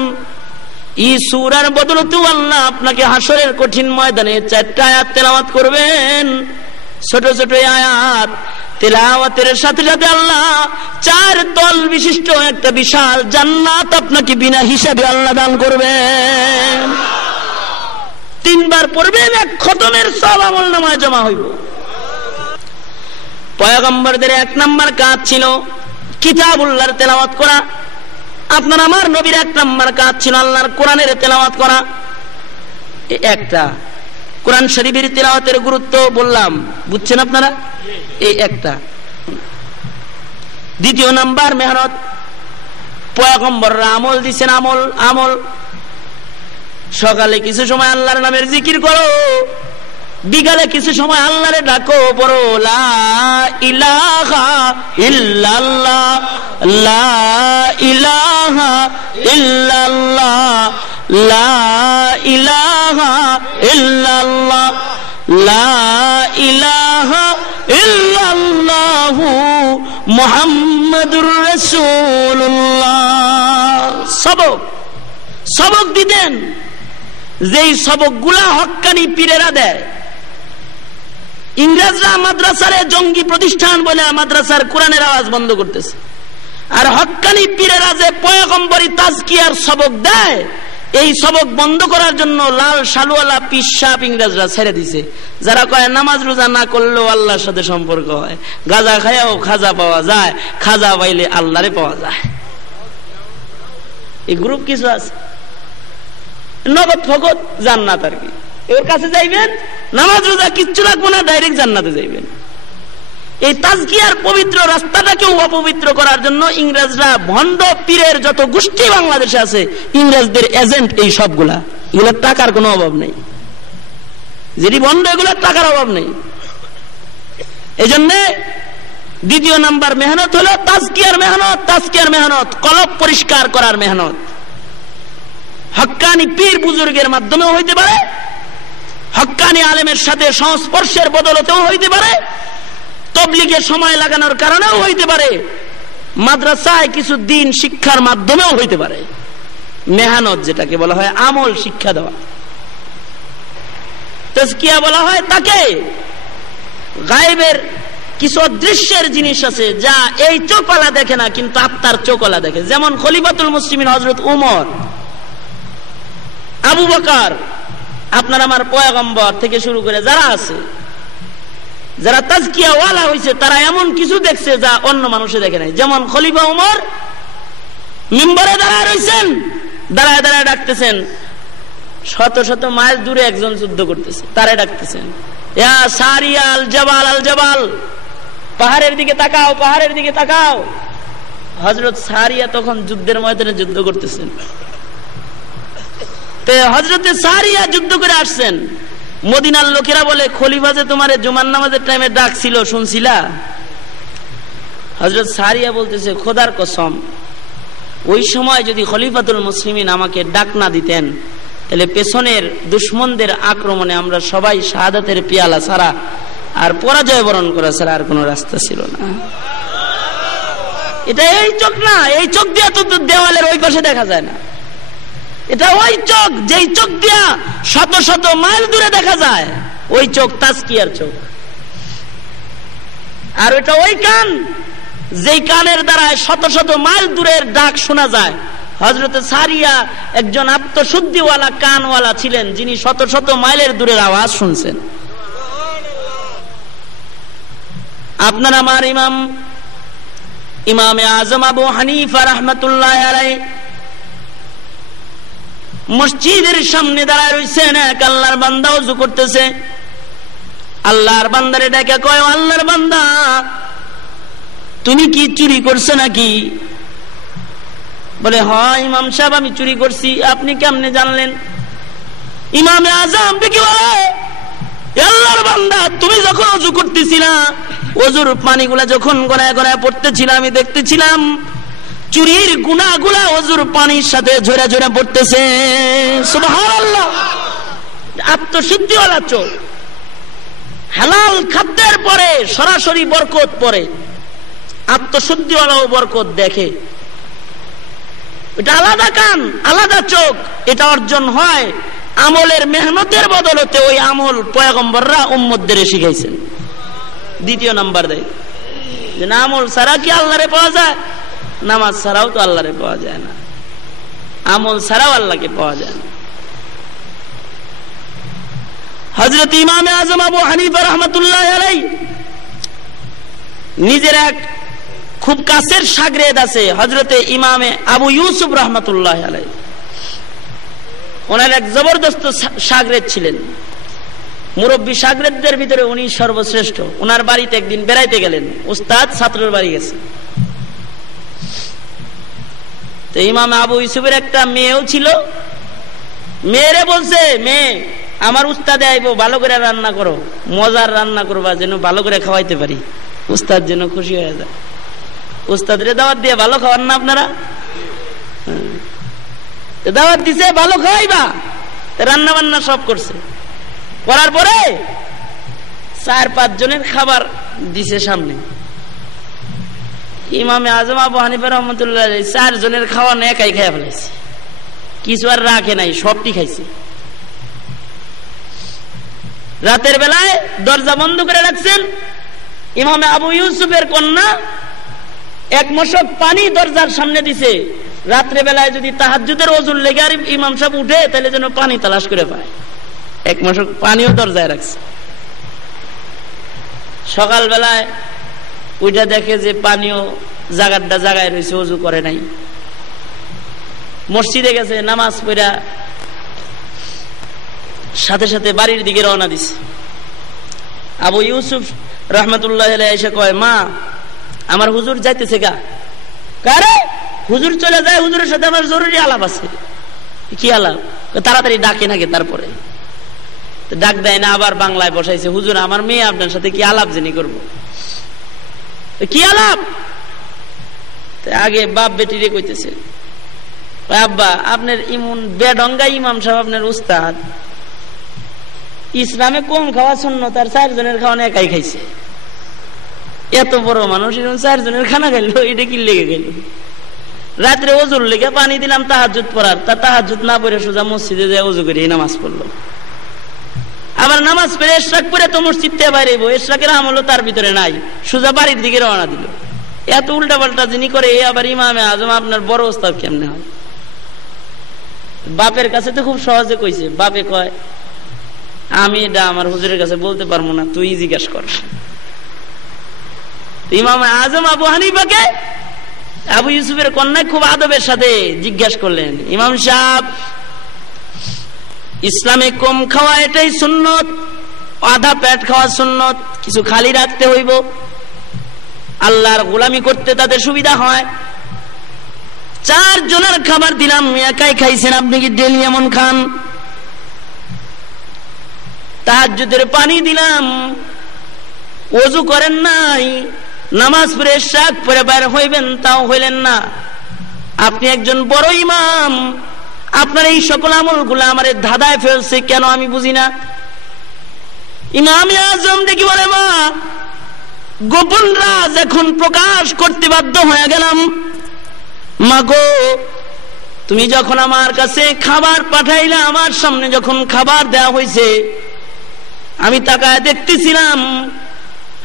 এই সূরার বদলতে আল্লাহ আপনাকে হাসরের কঠিন ময়দানে 4টা আয়াত তেলাওয়াত করবেন। ছোট ছোট আয়াত তেলাওয়াতের সাথে সাথে আল্লাহ 4 তল বিশিষ্ট একটা বিশাল জান্নাত আপনাকে বিনা হিসাবে আল্লাহ দান করবেন। 3 বার পড়বেন, 1 খতমের সওয়াব আমলনামায় জমা হইব। পয়গম্বরদের 1 নম্বর কাজ ছিল কিতাবুল্লাহর তেলাওয়াত করা। আপনার আমার নবীর 1 নম্বর কাজ ছিল আল্লাহর কোরআনের তেলাওয়াত করা। একটা কোরআন শরীফের তেলাওয়াতের গুরুত্ব বললাম, বুঝছেন আপনারা? এই একটা। 2 নাম্বার মেহনত। পয়গম্বররা আমল দিছেন, আমল। সকালে কিছু সময় আল্লাহর নামের জিকির করো, বিকালে কিছু সময় আল্লাহরে ডাকো, পড়ো লা ইলাহা ইল্লাল্লাহ, লা ইলাহা ইল্লাল্লাহ, লা ইলাহা ইল্লাল্লাহ, লা ইলাহা ইল্লাল্লাহু মুহাম্মাদুর রাসূলুল্লাহ। সবক দিতেন, যেই সবকগুলা হক্কানি পীরেরা দেয়। ইংরেজরা মাদ্রাসার জঙ্গি প্রতিষ্ঠান বলে মাদ্রাসার কোরআনের আওয়াজ বন্ধ করতেছে, আর হক্কানি পীরেরা যে পয়গম্বরী তাজকিয়ার সবক দেয়, এই সবক বন্ধ করার জন্য লাল শালুওয়ালা পীর সাহেব ইংরেজরা ছেড়ে দিছে। যারা কয় নামাজ রোজা না করলেও আল্লাহর সাথে সম্পর্ক হয়, গাঁজা খায়াও খাজা পাওয়া যায়, খাজা পাইলে আল্লাহরে পাওয়া যায়। এই গ্রুপ কিছু আছে, নগদ ফগত জান্নাত আর কি। এর কাছে যাইবেন, নামাজ রোজা কিচ্ছু লাগবে না, ডাইরেক্ট জান্নাতে যাইবেন। এই তাজকিয়ার পবিত্র রাস্তাটাকেও অপবিত্র করার জন্য ইংরেজরা ভণ্ড পীরের যত গোষ্ঠী বাংলাদেশে আছে, ইংরেজদের এজেন্ট এই সবগুলা। এগুলোর টাকার কোনো অভাব নেই, যেটি ভণ্ড এগুলোর টাকার অভাব নেই। এই জন্য দ্বিতীয় নাম্বার মেহনত হলো তাজকিয়ার মেহনত। তাজকিয়ার মেহনত কলব পরিষ্কার করার মেহনত হক্কানি পীর বুজুর্গের মাধ্যমেও হইতে পারে, হক্কানি আলেমের সাথে সংস্পর্শের বদলতেও হইতে পারে, তবলিগের সময় লাগানোর কারণেও হইতে পারে, মাদ্রাসায় কিছু দিন শিক্ষার মাধ্যমেও হইতে পারে। মেহনত যেটাকে বলা হয় আমল শিক্ষা দেওয়া। তাজকিয়া বলা হয় তাকে। গায়েবের কিছু অদৃশ্যের জিনিস আছে যা এই চোখওয়ালা দেখে না, কিন্তু আত্মার চোখওয়ালা দেখে। যেমন খলিফাতুল মুসলিমিন হযরত উমর, আবু বকর, আপনার আমার পয়গম্বর থেকে শুরু করে যারা আছে, যারা তাজকিয়া ওয়ালা হয়েছে, তারা এমন কিছু দেখছে যা অন্য মানুষে দেখে নাই। যেমন খলিফা উমর মিম্বরে দাঁড়ায় রয়েছেন, দাঁড়ায় দাঁড়ায় ডাকতেছেন, শত শত মাইল দূরে একজন যুদ্ধ করতেছে, তারে ডাকতেছেন, ইয়া সারিয়া আল জাবাল, আল জাবাল, পাহাড়ের দিকে তাকাও, পাহাড়ের দিকে তাকাও। হযরত সারিয়া তখন যুদ্ধের ময়দানে যুদ্ধ করতেছেন। হযরতে সারিয়া যুদ্ধ করে আসছেন। মদিনার লোকেরা বলে, খলিফা যে তোমার জুমার নামাজের টাইমে ডাকছিল, শুনছিলা? হযরত সারিয়া বলতেছে, খোদার কসম, ওই সময় যদি খলিফাতুল মুসলিমিন আমাকে ডাক না দিতেন, তাহলে পেছনের দুশমনদের আক্রমণে আমরা সবাই শাহাদাতের পিয়ালা ছাড়া আর পরাজয় বরণ করা ছাড়া আর কোনো রাস্তা ছিল না। এটা এই চোখ না, এই চোখ দিয়া তো দেওয়ালের ওই পাশে দেখা যায় না। এটা ওই চোখ, যেই চোখ দিয়া শত শত মাইল দূরে দেখা যায়, ওই চোখ তাজকিয়ার চোখ। আর এটা ওই কান, যেই কানের দ্বারা শত শত মাইল দূরের ডাক শোনা যায়। হযরতে সারিয়া একজন আত্মশুদ্ধিওয়ালা কানওয়ালা ছিলেন, যিনি শত শত মাইলের দূরের আওয়াজ শুনছেন। আপনার আমার ইমামে আজম আবু হানিফা রাহমাতুল্লাহি আলাইহি মসজিদের সামনে দাঁড়ায় রয়েছেন। এক আল্লাহর বান্দা ওযু করতেছে। আল্লাহর বান্দারে ডেকে কয়, আল্লাহর বান্দা, তুমি কি চুরি করছো নাকি? বলে, হ্যাঁ ইমাম সাহেব, আমি চুরি করছি। আপনি কেমনে জানলেন? ইমামে আজম ডেকে বলে, আল্লাহর বান্দা, তুমি যখন ওযু করতেছিলা, ওযুর পানিগুলা যখন গড়ায় গড়ায় পড়তেছিল, আমি দেখতেছিলাম চুরির গুনাহগুলা ওযুর পানির সাথে ঝরে ঝরে পড়তেছে। সুবহানাল্লাহ। আত্মশুদ্ধিওয়ালা চোখ। হালাল খাদ্যের পরে সরাসরি বরকত পড়ে, আত্মশুদ্ধিওয়ালাও বরকত দেখে। এটা আলাদা কান, আলাদা চোখ। এটা অর্জন হয় আমলের মেহনতের বদলতে। ওই আমল পয়গম্বররা উম্মতদের শিখাইছেন। দ্বিতীয় নাম্বার দেয় যে না, আমল ছাড়া কি আল্লাহরে পাওয়া যায়? নামাজ ছাড়াও তো আল্লাহরে পাওয়া যায় না, আমল ছাড়াও আল্লাহকে পাওয়া যায় না। হযরত ইমামে আজম আবু হানিফা রাহমাতুল্লাহি আলাইহি নিজের এক খুব কাছের শাগরেদ আছে, হযরতে ইমামে আবু ইউসুফ রাহমাতুল্লাহি আলাইহি। ওনার এক জবরদস্ত শাগরেদ ছিলেন, মুরব্বী শাগরেদদের ভিতরে উনি সর্বশ্রেষ্ঠ। ওনার বাড়িতে একদিন বেড়াইতে গেলেন, উস্তাদ ছাত্রের বাড়ি গেছে। তো ইমাম আবু ইউসুফের একটা মেয়েও ছিল। মেয়েরে বলছে, মেয়ে আমার উস্তাদে আইবো, ভালো করে রান্না করো, মজার রান্না করবা, যেন ভালো করে খাওয়াইতে পারি, উস্তাদ যেন খুশি হয়ে যায়। উস্তাদরে দাওয়াত দিয়ে ভালো খাওয়ান না আপনারা? দাওয়াত দিছে, ভালো খাওয়াইবা, রান্না বান্না সব করছে, করার পরে 4-5 জনের খাবার দিছে সামনে। ইমামে আজম আবু হানিফা রহমতুল্লাহ 4 জনের খাওয়ানো একাই খেয়ে ফেলাইছে, কিছু আর রাখে নাই, সবটি খাইছে। রাতের বেলায় দরজা বন্ধ করে রাখছেন। ইমামে আবু ইউসুফের কন্যা 1 মশক পানি দরজার সামনে দিছে, রাত্রে বেলায় যদি তাহাজ্জুদের ওযুর লেগে আর ইমাম সাহেব উঠে তাহলে যেন পানি তালাশ করে পায়। 1 মশক পানিও দরজায় রাখছে। সকাল বেলায় ওইটা দেখে যে পানিও জায়গাটা জায়গায় রয়েছে, ওযু করে নাই। মসজিদে গেছে, নামাজ পড়া সাথে সাথে বাড়ির দিকে রওনা দিছে। আবু ইউসুফ রহমতুল্লাহ আলাইহি এসে কয়, মা আমার হুজুর যাইতেছে গা। কারে? হুজুর চলে যায়, হুজুরের সাথে আমার জরুরি আলাপ আছে। কি আলাপ? তাড়াতাড়ি ডাকে নাকি। তারপরে ডাক দেয় না, আবার বাংলায় বসাইছে, হুজুর আমার মেয়ে আপনার সাথে কি আলাপ জানি করবো। কি আলাপ? আগে বাপ বেটিরে কইতেছে, আব্বা আপনার ইমন বেডঙ্গা ইমাম সাহেব আপনার উস্তাদ, ইসলামে কম খাওয়া সুন্নত, আর 4 জনের খাওয়ানো একাই খাইছে। এত বড় মানুষ 4 জনের খানা খাইলো, এটা কি লেগে গেল? রাত্রে ওযুর লেগে পানি দিলাম তাহাজ্জুদ পড়ার, তা তাহাজ্জুদ না পড়ে সোজা মসজিদে যায় ওযু করে নামাজ পড়লো। আবার নামাজ পড়ে ইশরাক পড়ে তো মসজিদ থেকে বাইরে হইব, ইশরাকের আমলও তার ভিতরে নাই, সোজা বাড়ির দিকে রওনা দিল। এত উল্টা পাল্টা যিনি করে, এ আবার ইমামে আজম আপনার বড় ওস্তাদ কেমনে হয়? বাপের কাছে তো খুব সহজে কইছে। বাপে কয়, আমি এটা আমার হুজুরের কাছে বলতে পারবো না, তুই জিজ্ঞাসা কর। ইমামে আজম আবু হানিফাকে আবু ইউসুফের কন্যা খুব আদবের সাথে জিজ্ঞাসা করলেন, ইমাম সাহেব ইসলামে কম খাওয়া এটাই সুন্নত, আধা পেট খাওয়া সুন্নত, কিছু খালি রাখতে হইব, আল্লাহর গোলামি করতে তাদের সুবিধা হয়। 4 জনের খাবার দিলাম, একাই খাইছেন, আপনি কি ডেলি এমন খান? তাহাজ্জুদের পানি দিলাম, ওযু করেন নাই, নামাজ পড়ে ইশরাক পড়ে বাইরে হইবেন, তাও হইলেন না। আপনি একজন বড় ইমাম, আপনার এই সকল আমলগুলো আমারে ধাঁধায় ফেলছে কেন আমি বুঝি না। ইমামে আজম দেখি বলে, মা গোপন রাজ এখন প্রকাশ করতে বাধ্য হয়ে গেলাম। মা গো, তুমি যখন আমার কাছে খাবার পাঠাইলে, আমার সামনে যখন খাবার দেওয়া হয়েছে, আমি তাকায় দেখতেছিলাম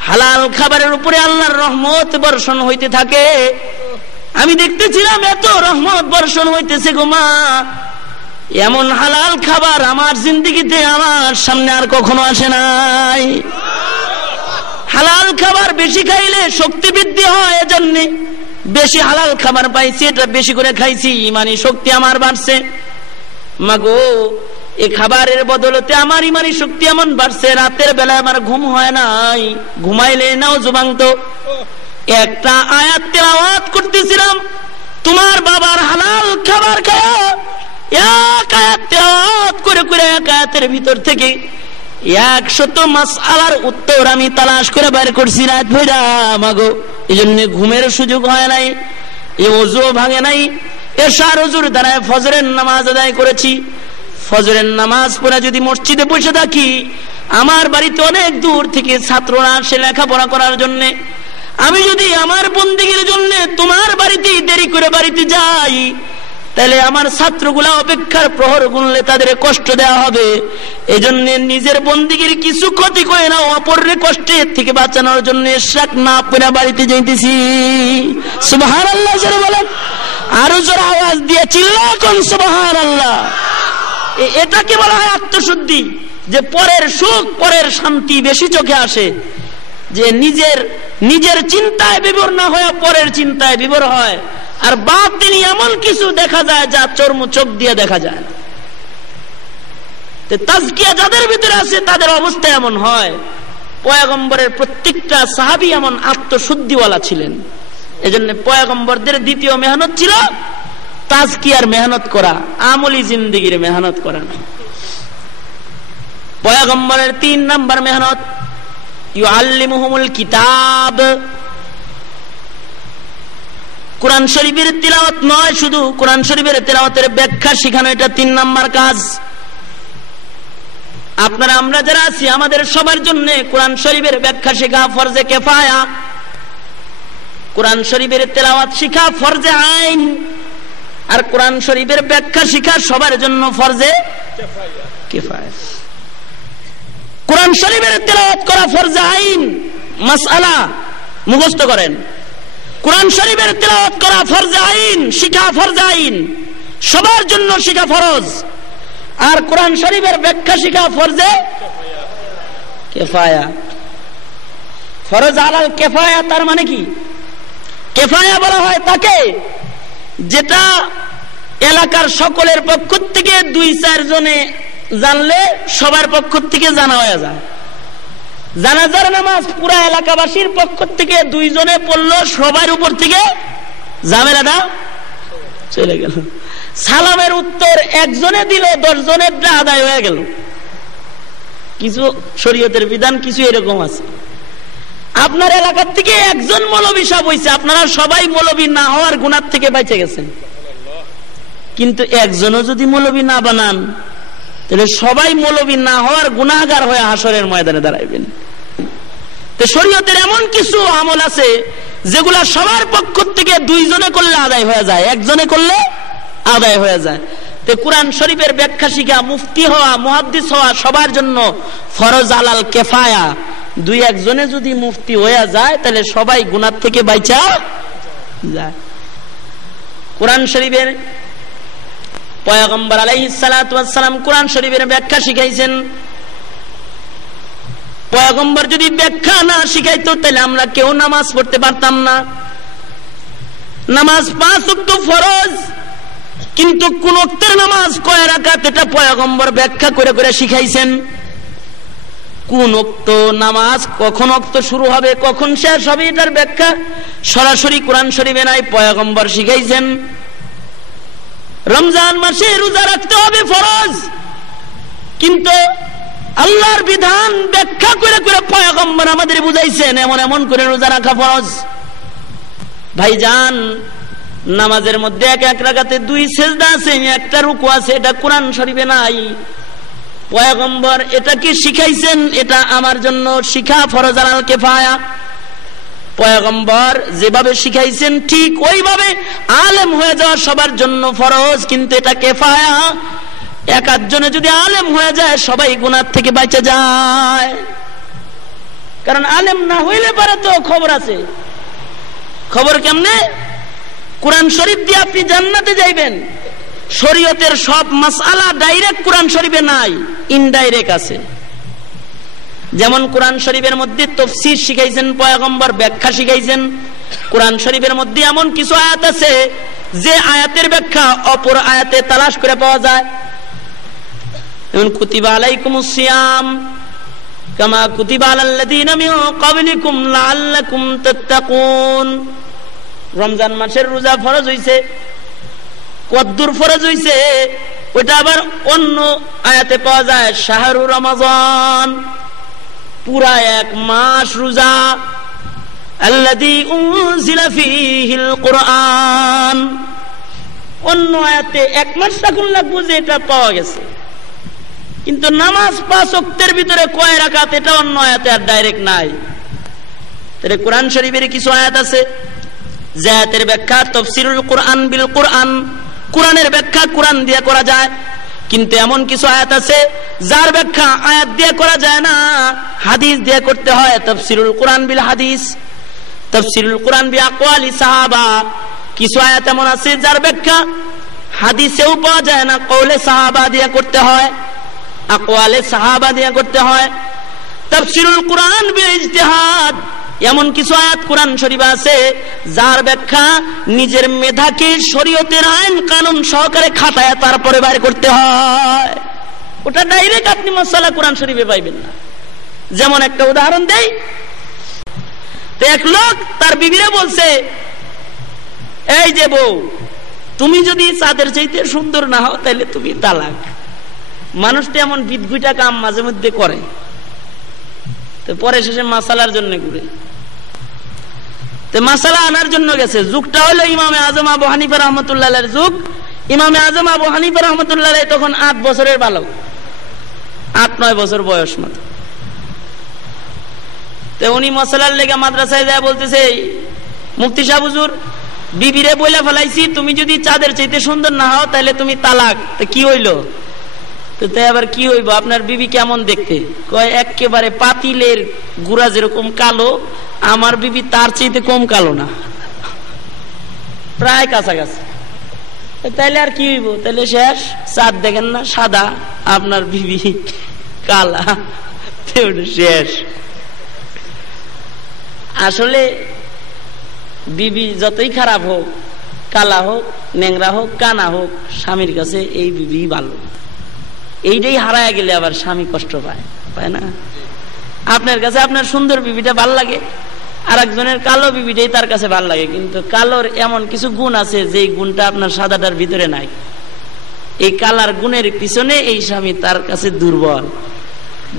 হালাল খাবারের উপরে আল্লাহর রহমত বর্ষণ হইতে থাকে। আমি দেখতেছিলাম এত রহমত বর্ষণ হইতেছে গো মা, এমন হালাল খাবার আমার জিন্দেগিতে আমার সামনে আর কখনো আসে নাই। হালাল খাবার বেশি খাইলে শক্তি বৃদ্ধি হয়, এজন্য বেশি হালাল খাবার পাইছি, এটা বেশি করে খাইছি, ইমানি শক্তি আমার বাড়ছে। মাগো, এই খাবারের বদলতে আমার ইমানি শক্তি এমন বাড়ছে, রাতের বেলায় আমার ঘুম হয় নাই, ঘুমাইলে নাও জুবান্ত। একটা আয়াত তেলাওয়াত করতেছিলাম, তোমার বাবার হালাল খাবার খাওয়া, এক আয়াত তেলাওয়াত করে করে এক আয়াতের ভিতর থেকে 100 মাসআলার উত্তর আমি তালাশ করে বের করছি রাত ভইরা। মাগো, এই জন্য ঘুমের সুযোগ হয় নাই, এই ওযু ভাঙে নাই। এশার ওযুর দ্বারা ফজরের নামাজ আদায় করেছি। ফজরের নামাজ পড়ে যদি মসজিদে বসে থাকি, আমার বাড়িতে অনেক দূর থেকে ছাত্ররা আসে লেখাপড়া করার জন্য, আমি যদি আমার বন্দেগীর জন্য তোমার বাড়িতে দেরি করে বাড়িতে যাই, তাহলে আমার ছাত্রগুলা অপেক্ষার প্রহর গুনলে তাদের কষ্ট দেওয়া হবে। এই জন্য নিজের বন্দেগীর কিছু ক্ষতি করে না, অপরের কষ্টের থেকে বাঁচানোর জন্য ইশরাক না পড়ে বাড়িতে যাইতেছি। সুবহানাল্লাহ জোরে বলেন, আরো জোরে আওয়াজ দিয়ে চিল্লা কোন সুবহানাল্লাহ। এটাকে বলা হয় আত্মশুদ্ধি, যে পরের সুখ পরের শান্তি বেশি চোখে আসে, যে নিজের চিন্তায় বিভোর না হয়ে পরের চিন্তায় বিভোর হয়। আর বাতিনি এমন কিছু দেখা যায় যা চর্ম চোখ দিয়ে দেখা যায় না। তাজকিয়া যাদের ভিতরে আছে তাদের অবস্থা এমন হয়। পয়গম্বরের প্রত্যেকটা সাহাবী এমন আত্মশুদ্ধিওয়ালা ছিলেন। এজন্য পয়গম্বরদের দ্বিতীয় মেহনত ছিল তাজকিয়ার মেহনত করা, আমলি জিন্দেগির মেহনত করা না। পয়গম্বরের 3 নাম্বার মেহনত ইউআল্লিমুহুমুল কিতাব। কোরআন শরীফের তিলাওয়াত নয়, শুধু কোরআন শরীফের তিলাওয়াতের ব্যাখ্যা শেখানো, এটা 3 নাম্বার কাজ। আপনারা আমরা যারা আছি আমাদের সবার জন্য কোরআন শরীফের ব্যাখ্যা শেখা ফরজে কিফায়া, কোরআন শরীফের তেলাওয়াত শেখা ফরজে আইন, আর কোরআন শরীফের ব্যাখ্যা শেখা সবার জন্য ফরজে কিফায়া। কোরআন শরীফের তেলাওয়াত করা ফরজে আইন, মাসআলা মুখস্থ করেন। কোরআন শরীফের তেলাওয়াত করা ফরজে আইন, শিখা ফরজে আইন, সবার জন্য শিখা ফরজ। আর কোরআন শরীফের ব্যাখ্যা শিখা ফরজে কিফায়া। ফরজ আলাল কিফায়া তার মানে কি? কিফায়া বলা হয় তাকে যেটা এলাকার সকলের পক্ষ থেকে 2-4 জনে জানলে সবার পক্ষ থেকে জানা হয়ে যায়। জানাজার নামাজ পুরা এলাকাবাসীর পক্ষ থেকে 2 জনে পড়লো, সবার উপর থেকে ঝামেলাটা চলে গেল। সালামের উত্তর 1 জনে দিল, 10 জনের আদায় হয়ে গেল। কিছু শরীয়তের বিধান কিছু এরকম আছে। আপনার এলাকার থেকে 1 জন মৌলবী সাহেব হইছে, আপনারা সবাই মৌলবী না হওয়ার গুনাহ থেকে বেঁচে গেছেন। কিন্তু 1 জনও যদি মৌলবী না বানান তাহলে সবাই মৌলবী না হওয়ার গুনাহগার হয়ে হাসরের ময়দানে দাঁড়াইবেন। তো শরীয়তের এমন কিছু আমল আছে যেগুলা সবার পক্ষ থেকে 2 জনে করলে আদায় হয়ে যায়, 1 জনে করলে আদায় হয়ে যায়। তো কোরআন শরীফের ব্যাখ্যা শিখা, মুফতি হওয়া, মুহাদ্দিস হওয়া সবার জন্য ফরজ আলাল কিফায়া। 2-1 জনে যদি মুফতি হয়ে যায় তাহলে সবাই গুনাহ থেকে বাইচা যায়। কোরআন শরীফের পয়গম্বর আলাইহিস সালাতু ওয়াস সালাম কোরআন শরীফের ব্যাখ্যা শিখাইছেন। পয়গম্বর যদি ব্যাখ্যা না শিখাইতো তাহলে আমরা কেউ নামাজ পড়তে পারতাম না। নামাজ 5 ওয়াক্ত ফরজ, কিন্তু কোন ওয়াক্তের নামাজ কয় রাকাত এটা পয়গম্বর ব্যাখ্যা করে করে শিখাইছেন। কোন ওয়াক্ত নামাজ কখন ওয়াক্ত শুরু হবে কখন শেষ হবে এটার ব্যাখ্যা সরাসরি কোরআন শরীফে নাই, পয়গম্বর শিখাইছেন। রমজান মাসে রোজা রাখতে হবে ফরজ, কিন্তু আল্লাহর বিধান ব্যাখ্যা করে করে পয়গম্বর আমাদের বুঝাইছেন এমন এমন করে রোজা রাখা ফরজ। ভাইজান, নামাজের মধ্যে 1 রাকাতে 2 সেজদা আছে, 1টা রুকু আছে, এটা কোরআন শরীফে নাই। পয়গম্বর এটা কি শিখাইছেন, এটা আমার জন্য শিখা ফরজ আলাল কিফায়া। পয়গম্বর যেভাবে শিখাইছেন ঠিক ওইভাবে আলেম হয়ে যাওয়া সবার জন্য ফরজ, কিন্তু এটা কিফায়া। 1-8 জনে যদি আলেম হয়ে যায় সবাই গুনাহ থেকে বাঁচা যায়। কারণ আলেম না হইলে পারে তো খবর আছে। খবর কেমনে? কোরআন শরীফ দিয়ে আপনি জান্নাতে যাইবেন। শরীয়তের সব মাসআলা ডাইরেক্ট কোরআন শরীফে নাই, ইনডাইরেক্ট আছে। যেমন কোরআন শরীফের মধ্যে তাফসীর শিখাইছেন পয়গম্বর, ব্যাখ্যা শিখাইছেন। কোরআন শরীফের মধ্যে এমন কিছু আয়াত আছে যে আয়াতের ব্যাখ্যা অপর আয়াতে তালাশ করে পাওয়া যায়। যেমন কুতিবা আলাইকুমুস সিয়াম কামা কুতিবা আলাল্লাযীনা মিন ক্বাবলিকুম লাআল্লাকুম তাত্তাকুন। রমজান মাসের রোজা ফরজ হইছে, কদ্দুর ফরজ হইছে ওটা আবার অন্য আয়াতে পাওয়া যায়। শাহরু রমাজান, পুরা 1 মাস রোজা। আল্লাযী উনজিলা ফীহিল কুরআন, অন্য আয়াতে 1 মাস রাখুন লাগবে যে এটা পাওয়া গেছে। কিন্তু নামাজ 5 ওয়াক্তের ভিতরে কয় রাকাত এটা অন্য আয়াতে আর ডাইরেক্ট নাই। তাহলে কোরআন শরীফের কিছু আয়াত আছে যে আয়াতের ব্যাখ্যা তাফসীরুল কুরআন বিল কুরআন, কোরআনের ব্যাখ্যা কোরআন দিয়ে করা যায়। কিন্তু এমন কিছু আয়াত আছে যার ব্যাখ্যা আয়াত দিয়ে করা যায় না, হাদিস দিয়ে করতে হয়। তাফসীরুল কুরআন বিল হাদিস, তাফসীরুল কুরআন বি আকওয়ালি সাহাবা। কিছু আয়াত এমন আছে যার ব্যাখ্যা হাদিসেও পাওয়া যায় না, কওলে সাহাবা দিয়ে করতে হয়, আকওয়ালে সাহাবা দিয়ে করতে হয়। তাফসীরুল কুরআন বিল ইজতিহাদ, এমন কিছু আয়াত কোরআন শরীফে আছে যার ব্যাখ্যা নিজের মেধাকে শরীয়তের আইন কানুন সহকারে খাটায় তারপরে বাইরে করতে হয়। ওটা ডাইরেক্ট আপনি মাসালা কোরআন শরীফে পাইবেন না। যেমন একটা উদাহরণ দেই, তো 1 লোক তার বিবিরে বলছে, এই যে বউ, তুমি যদি চাঁদের চাইতে সুন্দর না হও তাহলে তুমি তালাক। মানুষ তো এমন বিদঘুটা কাম মাঝে মধ্যে করে, তো পরে শেষে মাসালার জন্য ঘুরে। তো মাসালা আনার জন্য গেছে। যুগটা হলো ইমামে আজম আবু হানিফা রহমতুল্লাহের যুগ। ইমামে আজম আবু হানিফা রহমতুল্লাহ তখন 8 বছরের বালক, 8-9 বছর বয়স মতো। তো উনি মশলার লেগে মাদ্রাসায় যায়, বলতেছে মুফতি সাহেব হুজুর, বিবিরে বইলা ফেলাইছি, তুমি যদি চাঁদের চাইতে সুন্দর না হও তাহলে তুমি তালাক। তো কি হইলো? তো তাই আবার কি হইব? আপনার বিবি কেমন দেখতে? কয় একেবারে পাতিলের গুড়া যেরকম কালো, আমার বিবি তার চাইতে কম কালো না, প্রায় কাছাকাছি। তাইলে আর কি হইব? তাহলে শেষ। চাঁদ দেখেন না সাদা, আপনার বিবি কালা, শেষ। আসলে বিবি যতই খারাপ হোক, কালা হোক, নেংরা হোক, কানা হোক, স্বামীর কাছে এই বিবি ভালো। এইটাই হারায় গেলে আবার স্বামী কষ্ট পায়, পায় না? আপনার কাছে আপনার সুন্দর বিবিটা ভাল লাগে, আর একজনের কালো বিবিটাই তার কাছে ভাল লাগে। কিন্তু কালোর এমন কিছু গুণ আছে যে গুণটা আপনার সাদাটার ভিতরে নাই। এই কালার গুণের পিছনে এই স্বামী তার কাছে দুর্বল।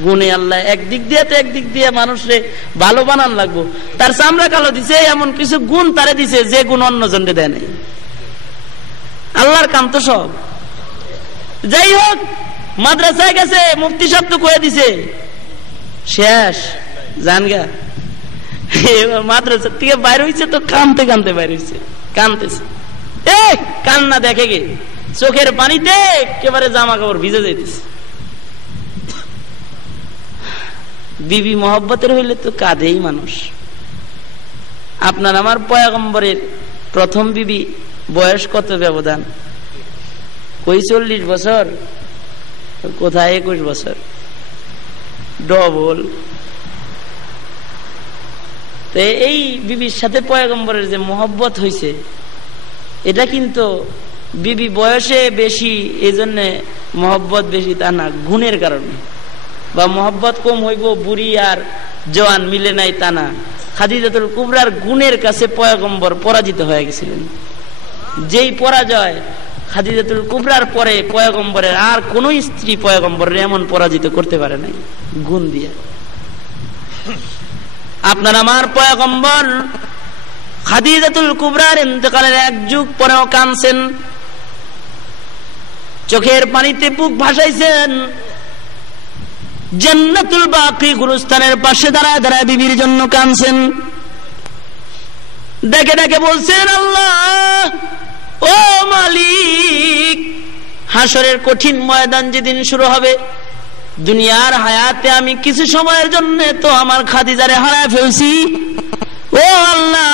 গুণে আল্লাহ একদিক দিয়ে তো একদিক দিয়ে মানুষরে ভালো বানান লাগবো। তার চামড়া কালো দিছে, এমন কিছু গুণ তারে দিছে যে গুণ অন্য জনরে দেয় নাই। আল্লাহর কাম তো সব। যাই হোক, মাদ্রাসায় গেছে, মুফতি সাহেব তো কয়ে দিছে, শেষ জানগা। মাদ্রাসা থেকে বাইরে হয়েছে তো কানতে কানতে বাইরে হয়েছে, কানতেছে। কান্না দেখে গে, চোখের পানিতে একেবারে জামা কাপড় ভিজে যাইতেছে। বিবি মহব্বতের হইলে তো কাঁদেই মানুষ। আপনার আমার পয়গম্বরের প্রথম বিবি বয়স কত ব্যবধান? কই 40 বছর, কোথায় 21 বছর, ডবল। তো এই বিবির সাথে পয়গম্বরের যে মহব্বত হয়েছে, এটা কিন্তু বিবি বয়সে বেশি এই জন্য মহব্বত বেশি তা না, গুণের কারণে। বা মহব্বত কম হইব, বুড়ি আর জওয়ান মিলে নাই তা না। খাদিজাতুল কুবরার গুণের কাছে পয়গম্বর পরাজিত হয়ে গেছিলেন। যেই পরাজয় খাদিজাতুল কুবরার পরে পয়গম্বরের আর কোন স্ত্রী পয়গম্বরের এমন পরাজিত করতে পারে নাই, গুণ দিয়ে। আপনার আমার পয়গম্বর খাদিজাতুল কুবরার ইন্তেকালের 1 যুগ পরেও কাঁদছেন, চোখের পানিতে বুক ভাসাইছেন। জান্নাতুল বাকি গুরুস্থানের পাশে দাঁড়ায় দাঁড়ায় বিবির জন্য কাঁদছেন। ডেকে ডেকে বলছেন, আল্লাহ ও মালিক, হাসরের কঠিন ময়দান যেদিন শুরু হবে, দুনিয়ার হায়াতে আমি কিছু সময়ের জন্য তো আমার খাদিজারে হারায় ফেলছি। ও আল্লাহ,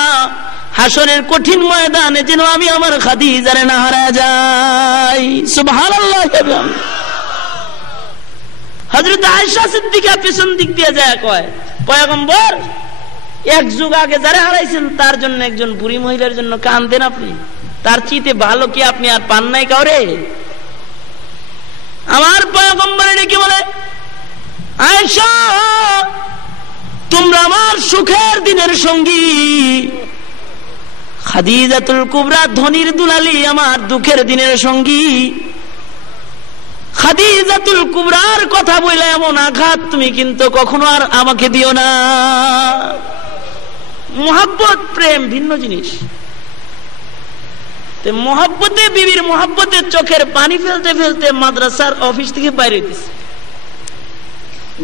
হাসরের কঠিন ময়দানে যেন আমি আমার খাদিজারে না হারায় যাই। সুবহানাল্লাহ। হযরত আয়েশা সিদ্দিকা পেছন দিক দিয়ে যায় কয়, পয়গম্বর 1 যুগ আগে যারা হারাইছেন তার জন্য একজন বুড়ি মহিলার জন্য কাঁদেন আপনি? তার চিতে ভালো কি আপনি আর পান নাই কাউরে? আমার পয়গম্বর কি বলে, আয়েশা তোমরা আমার সুখের দিনের সঙ্গী, খাদিজাতুল কুবরা ধনির দুলালি আমার দুঃখের দিনের সঙ্গী। খাদিজাতুল কুবরার কথা বলে এমন আঘাত তুমি কিন্তু কখনো আর আমাকে দিও না। মোহাব্বত প্রেম ভিন্ন জিনিস। মোহাব্বতে বিবির মোহাব্বতে চোখের পানি ফেলতে ফেলতে মাদ্রাসার অফিস থেকে বাইরে হইতেছে,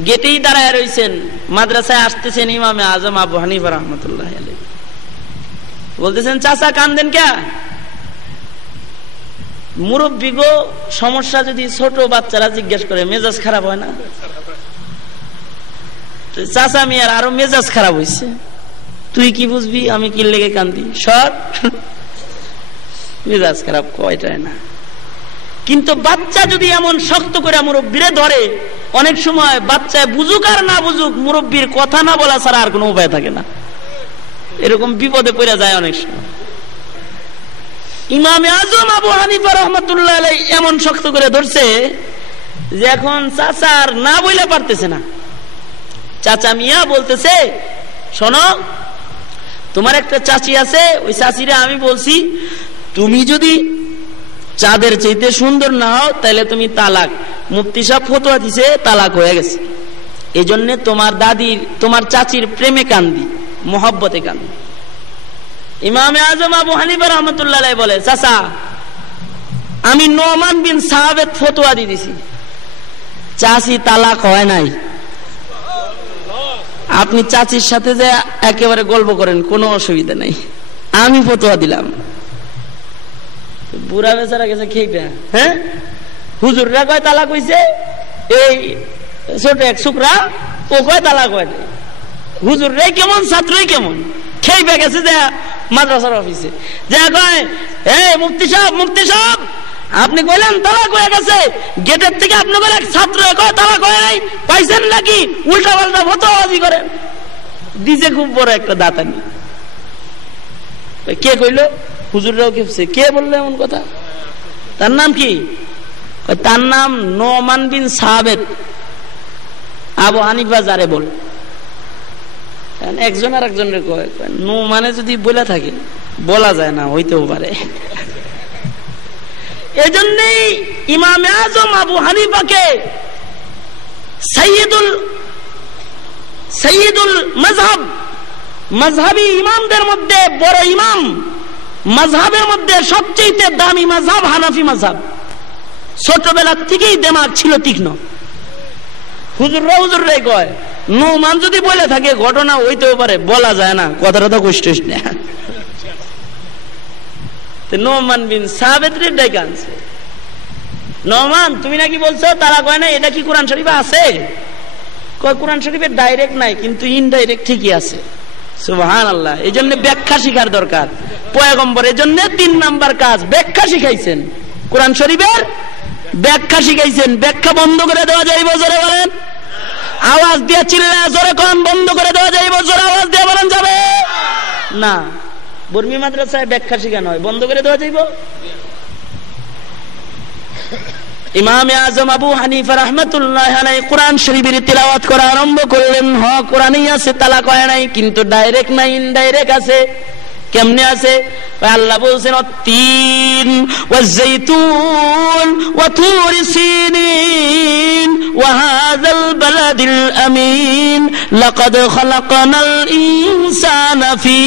গেটেই দাঁড়ায় রয়েছেন। মাদ্রাসায় আসতেছেন ইমামে আজম আবু হানিফা রহমতুল্লাহ আলাইহি, বলতেছেন চাচা কান্দেন কে? মুরব্বী গো, সমস্যা যদি ছোট বাচ্চারা জিজ্ঞেস করে মেজাজ খারাপ হয় না? চাচা মিয়ার আরো মেজাজ খারাপ হয়েছে। তুই কি বুঝবি আমি কি লেগে কান্দি? সর, মেজাজ খারাপ কয়টায় না। কিন্তু বাচ্চা যদি এমন শক্ত করে মুরব্বীরে ধরে, অনেক সময় বাচ্চায় বুঝুক আর না বুঝুক, মুরব্বীর কথা না বলা ছাড়া আর কোনো উপায় থাকে না। এরকম বিপদে পড়ে যায় অনেক সময়। ইমামে আজম আবু হানিফা রহমতুল্লাহ আলাইহি এমন শক্ত করে ধরছে যে এখন চাচা আর না বইলে পারতেছে না। চাচা মিয়া বলতেছে, শোনো, তোমার একটা চাচি আছে, ওই চাচিরে আমি বলছি তুমি যদি চাঁদের চাইতে সুন্দর না হও তাহলে তুমি তালাক। মুফতি সাহেব ফতোয়া দিছে তালাক হয়ে গেছে, এই জন্য তোমার দাদির তোমার চাচির প্রেমে কান্দি, মোহাব্বতে কান্দি। ইমামে আজম আবু হানিফা রাহমাতুল্লাহ আলাইহি বলে, চাচা আমি নোমান বিন সাহাবের ফতোয়া দিয়ে দিছি, চাচি তালাক হয় নাই, আপনি চাচির সাথে যে একেবারে গল্প করেন কোনো অসুবিধা নাই, আমি ফতোয়া দিলাম। বুড়া বেচারা গেছে খেইটা, হ্যাঁ হুজুররা কয় তালাক হইছে, এই ছোট এক ছোকরা ও কয় তালাক হয় নাই, হুজুররাই কেমন ছাত্রই কেমন, খেইবে গেছে যে মাদ্রাসার অফিসে যা কয়, এই মুফতি সাহেব আপনি কইলেন তালাক হয়ে গেছে, গেটের থেকে আপনাদের এক ছাত্র কয় তালাক হয় নাই, পাইছেন নাকি, উল্টা পাল্টা ফতোয়াবাজি করেন। দিছে খুব বড় একটা দাতানি। কে কইলো? হুজুররাও খেপছে, কে বললো এমন কথা? তার নাম কি? তার নাম নোমান বিন সাহাবেদ। আবু হানিফা যারে বল, একজন আর একজনের কয়, নো মানে যদি বলে থাকে বলা যায় না, হইতেও পারে। এজন্যই ইমামে আজম আবু হানিফাকে সাইয়্যিদুল মাযহাব, মাযহাবী ইমামদের মধ্যে বড় ইমাম, মাযহাবের মধ্যে সবচেয়ে দামি মাযহাব হানাফি মাযহাব। ছোটবেলা থেকেই দিমাগ ছিল তীক্ষ্ণ। হুজুররাই কয় নোমান যদি বলে থাকে ঘটনা হইতেও পারে, বলা যায় না, কথাটা তো কষ্ট না। নোমান বিন সাহাবেদ ডেকে আনছে, নোমান তুমি নাকি বলছো তারা কয় না, এটা কি কোরআন শরীফে আছে? কয় কোরআন শরীফে ডাইরেক্ট নাই কিন্তু ইনডাইরেক্ট ঠিকই আছে। সুবহানাল্লাহ। এই জন্য ব্যাখ্যা শিখার দরকার পয়গম্বর, এই জন্য 3 নাম্বার কাজ ব্যাখ্যা শিখাইছেন, কোরআন শরীফের ব্যাখ্যা শিখাইছেন। ব্যাখ্যা বন্ধ করে দেওয়া যাইব? জোরে বলেন। আওয়াজ দিয়ে চিল্লা জোরে কোন বন্ধ করে দেওয়া যাইব? জোরে আওয়াজ দিয়ে বলেন যাবে না। বর্মী মাদ্রাসায় ব্যাখ্যা শিখানো হয়, বন্ধ করে দেওয়া যাইব? ইমামে আজম আবু হানিফা রাহমাতুল্লাহি আলাইহি কোরআন শরীফের তিলাওয়াত করা আরম্ভ করলেন। কোরআনেই আছে তালাক হয় নাই, কিন্তু ডাইরেক্ট নাই, ইনডাইরেক্ট আছে। কেমনে আছে? আল্লাহ বলছেন অত্তিন ওয়াজ-যাইতুন ওয়া তুরি সিনিন ওয়া হাযাল বালাদিল আমিন লাকাদ খালাকনাল ইনসানা ফি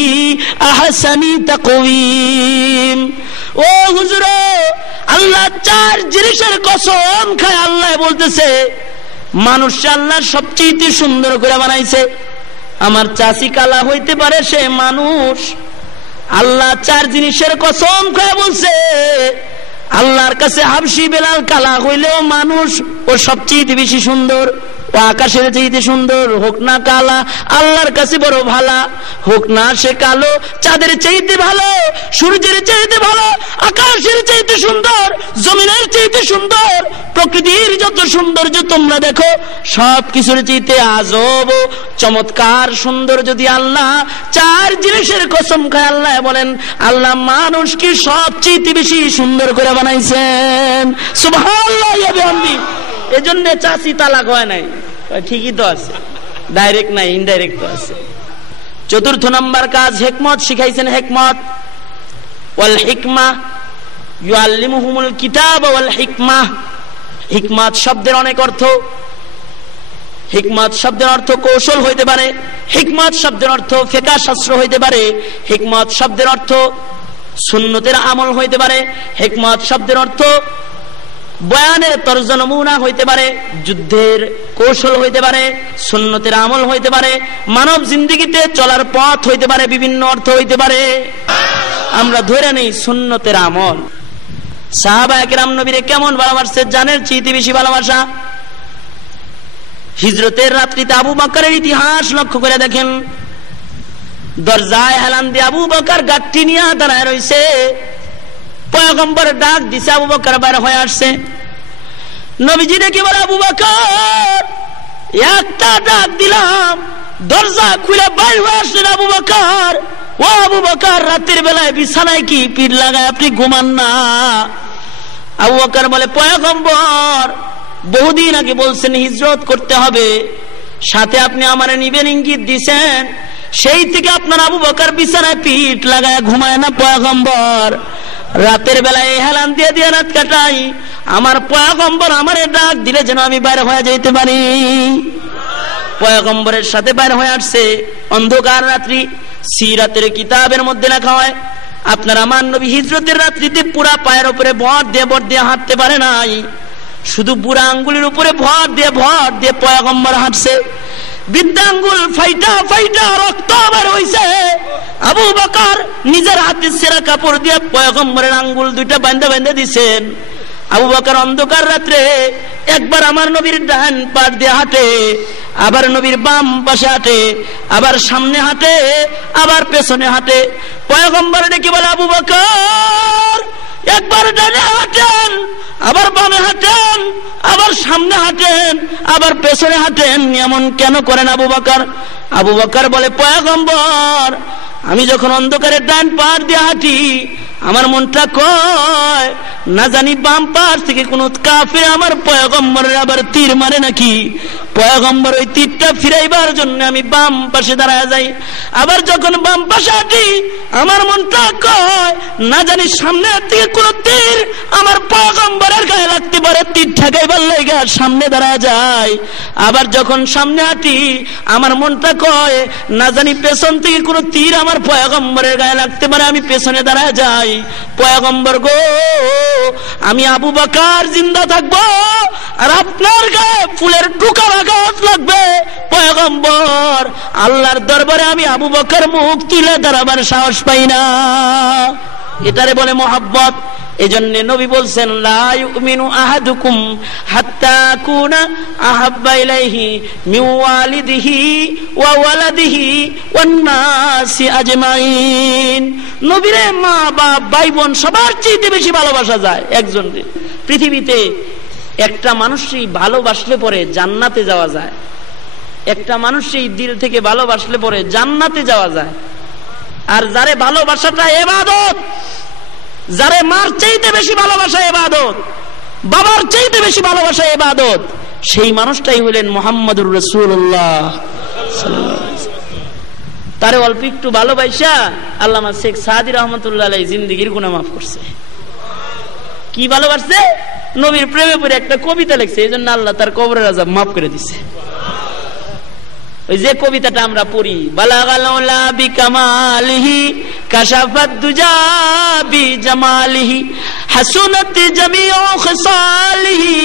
আহসানি তাকওয়িম। ও হুজুর, আল্লাহ 4 জিনিসের কসম খায় আল্লাহ বলতেছে মানুষ আল্লাহ সবচেয়ে সুন্দর করে বানাইছে। আমার চাচি কালা হইতে পারে, সে মানুষ। আল্লাহ 4 জিনিসের কসম খায় বলছে আল্লাহর কাছে হাবশি বেলাল কালা হইলেও মানুষ, ও সবচেয়ে বেশি সুন্দর। ও আকাশের চাইতে সুন্দর, হোক না কালা, আল্লাহর কাছে বড় ভালা। হোক না সে কালো, চাঁদের চাইতে ভালো, সূর্যের চাইতে ভালো, আকাশের চাইতে সুন্দর, জমিনের চাইতে সুন্দর, প্রকৃতির যত সৌন্দর্য তোমরা দেখো সব কিছুর চাইতে আজব চমৎকার সুন্দর। যদি আল্লাহ 4 জিনিসের কসম খায় আল্লাহ বলেন আল্লাহ মানুষকে সবচেয়ে বেশি সুন্দর করে বানাইছেন। সুবহানাল্লাহ। এজন্য চাচি তালাক হয় নাই, ঠিকই তো আছে, ডাইরেক্ট নাই, ইনডাইরেক্ট তো আছে। 4th নাম্বার কাজ হিকমত শিখাইছেন। হিকমত ওয়াল হিকমা ইউআল্লিমুহুমুল কিতাব ওয়াল হিকমা। হিকমত শব্দের অনেক অর্থ। হিকমত শব্দের অর্থ কৌশল হইতে পারে, হিকমত শব্দের অর্থ ফিকহ শাস্ত্র হইতে পারে, হিকমত শব্দের অর্থ সুন্নতের আমল হইতে পারে, হিকমত শব্দের অর্থ বয়ানের তর্জ নমুনা হইতে পারে, যুদ্ধের কৌশল হইতে পারে, সুন্নতের আমল হইতে পারে, মানব জিন্দেগিতে চলার পথ হইতে পারে, বিভিন্ন অর্থ হইতে পারে। আমরা ধরে নেই সুন্নতের আমল। সাহাবায়ে কেরাম নবীরে কেমন ভালোবাসছে জানেন? চেয়ে বেশি ভালোবাসা। হিজরতের রাত্রিতে আবু বকরের ইতিহাস লক্ষ্য করে দেখেন। দরজায় হেলান দিয়ে আবু বকর গাঁটটি নিয়ে দাঁড়ায় রয়েছে। পয়গম্বর ডাক দিছে, আবু বকর বাইরে হয়ে আসছে। নবীজি দেখে বলে আবু বকর, একটা ডাক দিলাম, দরজা খুলে বাইরে হয়ে আসলেন আবু বকর। ও আবু বকর, রাতের বেলায় বিছানায় কি পিঠ লাগায় আপনি ঘুমান না? আবু বকর বলে পয়গম্বর বহুদিন আগে বলছেন হিজরত করতে হবে, সাথে আপনি আমারে নিবেন, ইঙ্গিত দিছেন, সেই থেকে আপনার আবু বকর বিছানায় পিঠ লাগায় ঘুমায় না পয়গম্বর। রাতের বেলায় হেলান দিয়ে দিয়ে রাত কাটাই, আমার পয়গম্বর আমারে ডাক দিলে যেন আমি বাইরে হয়ে যেতে পারি। পয়গম্বরের সাথে বাইরে হয়ে আসছে অন্ধকার রাত্রি। সিরাতের কিতাবের মধ্যে লেখা হয়, আপনার আমার নবী হিজরতের রাত্রিতে পুরা পায়ের উপরে ভর দিয়ে হাঁটতে পারে নাই, শুধু বুড়া আঙ্গুলের উপরে ভর দিয়ে পয়গম্বর হাঁটছে। বৃদ্ধা আঙ্গুল ফাইটা ফাইটা রক্ত বের হইছে। আবু বকর নিজের হাতে ছেঁড়া কাপড় দিয়ে পয়গম্বরের আঙ্গুল দুইটা বাঁধা দিছেন। আবু বকর অন্ধকার রাত্রে একবার আমার নবীর ডান পাশ দিয়ে হাঁটে, আবার নবীর বাম পাশে হাঁটে, আবার সামনে হাঁটে, আবার পেছনে হাঁটে। পয়গম্বর ডেকে বলে, আবু বকর একবার ডানে হাঁটেন, আবার বামে হাঁটেন, আবার সামনে হাঁটেন, আবার পেছনে হাঁটেন, এমন কেন করেন আবু বকর? আবু বকর বলে, পয়গম্বর আমি যখন অন্ধকারের ডান পাশ দিয়ে হাঁটি, আমার মনটা কয় না জানি বাম পাশ থেকে কোন কাফের আমার পয়গম্বরের আবার তীর মারে নাকি। পয়গম্বর ওই তীরটা ফিরাইবার জন্য আমি বাম পাশে দাঁড়ায় যাই। আবার যখন বাম পাশে হাঁটি, আমার মনটা কয় না জানি সামনে থেকে কোন তীর আমার পয়গম্বরের গায়ে লাগতে পারে, তীর ঠেকাইবার লাগা সামনে দাঁড়ায় যায়। আবার যখন সামনে হাঁটি, আমার মনটা কয় না জানি পেছন থেকে কোন তীর আমার পয়গম্বরের গায়ে লাগতে পারে, আমি পেছনে দাঁড়ায় যাই। পয়গম্বর গো, আমি আবু বকর জিন্দা থাকবো আর আপনার গায়ে ফুলের টুকার আঘাত লাগবে। পয়গম্বর আল্লাহর দরবারে আমি আবু বকর মুখ তুলে দাঁড়াবার সাহস পাই না। এটারে বলে মোহাব্বত। এজন্য নবী বলছেন, লা ইউমিনু আহাদুকুম হাত্তা কুনা আহাব্বা ইলাইহি মিন ওয়ালিদিহি ওয়া ওয়ালাদিহি ওয়ান নাসি আজমাইন। নবীরে মা বাপ ভাই বোন সবার চেয়ে বেশি ভালোবাসা যায় একজনকে। পৃথিবীতে একটা মানুষই ভালোবাসলে পরে জান্নাতে যাওয়া যায়, একটা মানুষই দিল থেকে ভালোবাসলে পরে জান্নাতে যাওয়া যায়। আর যারে ভালোবাসাটা ইবাদত, যারে মার চাইতে বেশি ভালোবাসা ইবাদত, বাবার চাইতে বেশি ভালোবাসা ইবাদত, সেই মানুষটাই হলেন মুহাম্মদুর রাসূলুল্লাহ সাল্লাল্লাহু আলাইহি ওয়াসাল্লাম। তারে অল্প একটু ভালোবাসা আল্লামা শেখ সাদি রহমাতুল্লাহ আলাইহি জিন্দেগীর গুনাহ মাফ করছে। কি ভালোবাসছে? নবীর প্রেমে পড়ে একটা কবিতা লিখছে, এইজন্য আল্লাহ তার কবরের আযাব মাফ করে দিয়েছে। ওই যে কবিতাটা আমরা পড়ি, বালাগাল উলা বিকামালিহি কাশাফাত দুজা বিজামালিহি হাসুনাত জামিউ খিসালিহি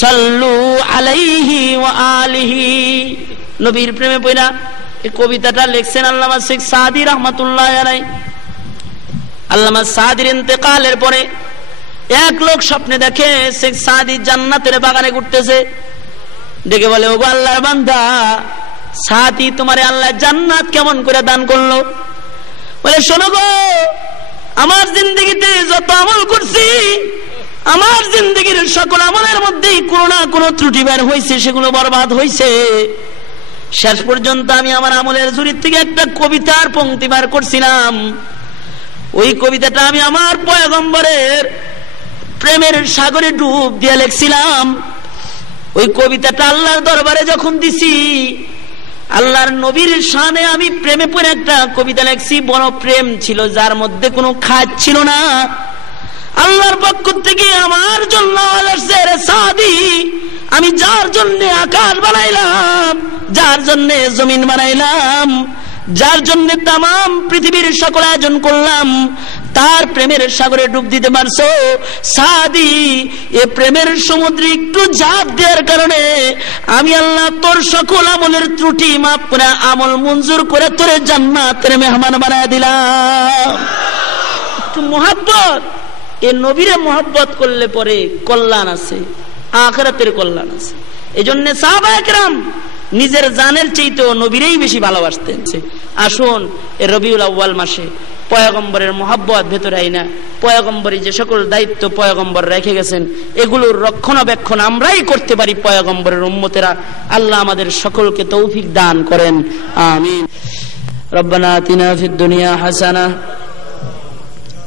সাল্লু আলাইহি ওয়া আলিহি। নবীর প্রেমে পড়া এই কবিতাটা লিখছেন আল্লামা শেখ সাদি রাহমাতুল্লাহ আলাইহি। আল্লামা সাদির ইন্তেকালের পরে এক লোক স্বপ্নে দেখে শেখ সাদি জান্নাতের বাগানে ঘুরতেছে। ডেকে বলে, ওগো আল্লাহর বান্দা সাথী, তোমারে আল্লাহ জান্নাত কেমন করে দান করলো? বলে, শোনো গো, আমার জিন্দগিতে যত আমল করছি, আমার জিন্দগির সকল আমলের মধ্যেই কোনো না কোনো ত্রুটি বের হয়েছে, সেগুলো বরবাদ হয়েছে। শেষ পর্যন্ত আমি আমার আমলের ঝুড়ির থেকে একটা কবিতার পংক্তি বার করছিলাম। ওই কবিতাটা আমি আমার পয়গম্বরের প্রেমের সাগরে ডুব দিয়ে লিখছিলাম। ওই কবিতাটা আল্লাহর দরবারে যখন দিছি, আল্লাহর নবীর শানে আমি প্রেমে পড়ে একটা কবিতা লিখছি। বড় প্রেম ছিল, যার মধ্যে কোনো খাদ ছিল না। আল্লাহর পক্ষ থেকে আমার জন্য সাদি, আমি যার জন্য আকাশ বানাইলাম, যার জন্য জমিন বানাইলাম, যার জন্য তামাম পৃথিবীর সকল আয়োজন করলাম, তার প্রেমের সাগরে ডুব দিতে পারছো সাদি। এ প্রেমের সমুদ্রে একটু ঝাঁপ দেওয়ার কারণে আমি আল্লাহ তোর সকল আমলের ত্রুটি মাফ করে আমল মঞ্জুর করে তোর জান্নাতের মেহমান বানায় দিলাম। একটু মোহাব্বত, এ নবীরে মোহাব্বত করলে পরে কল্যাণ আছে, আখিরাতের কল্যাণ আছে। এজন্য সাহাবায়ে কেরাম নিজের জানের চাইতেও নবীরেই বেশি ভালোবাসতেন। আসুন এ রবিউল আউয়াল মাসে পয়গম্বরের মোহাব্বত ভেতরে আইনা, পয়গম্বরী যে সকল দায়িত্ব পয়গম্বর রেখে গেছেন, এগুলোর রক্ষণাবেক্ষণ আমরাই করতে পারি পয়গম্বরের উম্মতেরা। আল্লাহ আমাদের সকলকে তৌফিক দান করেন, আমিন। রব্বানা আতিনা ফিদ দুনিয়া হাসানাহ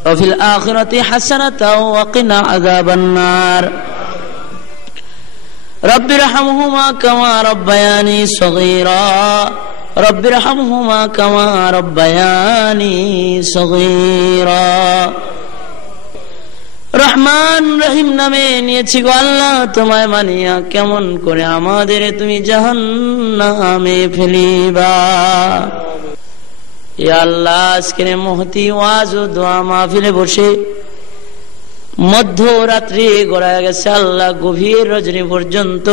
ওয়া ফিল আখিরাতি হাসানাতাও ওয়া কিনা আযাবান নার। রব্বিরহামহুমা কামা রব্বায়ানি সগীরা রব্বিরহামহুমা কামা রব্বায়ানি সগীরা। রহমান রহিম নামে নিয়েছি গো আল্লাহ, তোমায় মানিয়া কেমন করে আমাদের তুমি জাহান্নামে ফেলিবা। ইয়া আল্লাহ, আজকের মহতি ওয়াজ ও দোয়া মাহফিলে বসে মধ্যরাত্রি গড়ায় গেছে আল্লাহ, গভীর রজনী পর্যন্ত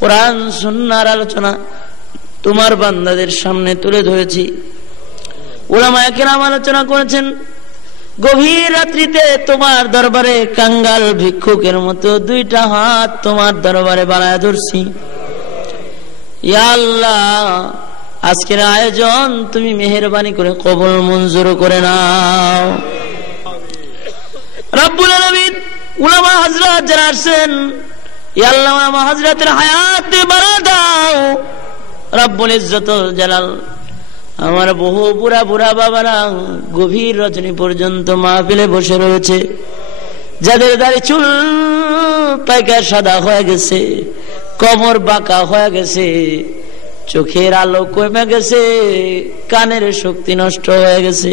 কোরআন সুন্নাহর আলোচনা তোমার বান্দাদের সামনে তুলে ধরেছি। উলামায়ে কেরাম আলোচনা করেছেন, গভীর রাত্রিতে তোমার দরবারে কাঙ্গাল ভিক্ষুকের মতো দুইটা হাত তোমার দরবারে বাড়ায় ধরছি। ইয়া আল্লাহ, আজকের আয়োজন তুমি মেহেরবানি করে কবুল মঞ্জুর করে নাও। রব্বুল আলামিন, উলামা হযরত যারা আসছেন, ইয়া আল্লাহ উলামা হযরতের হায়াত বাড়া দাও। রব্বুল ইজ্জতুল জালাল, আমার বহু বুড়া বুড়া বাবারা গভীর রজনী পর্যন্ত মাহফিলে বসে রয়েছে, যাদের দাড়ি চুল পাইকা সাদা হয়ে গেছে, কোমর বাঁকা হয়ে গেছে, চোখের আলো কমে গেছে, কানের শক্তি নষ্ট হয়ে গেছে,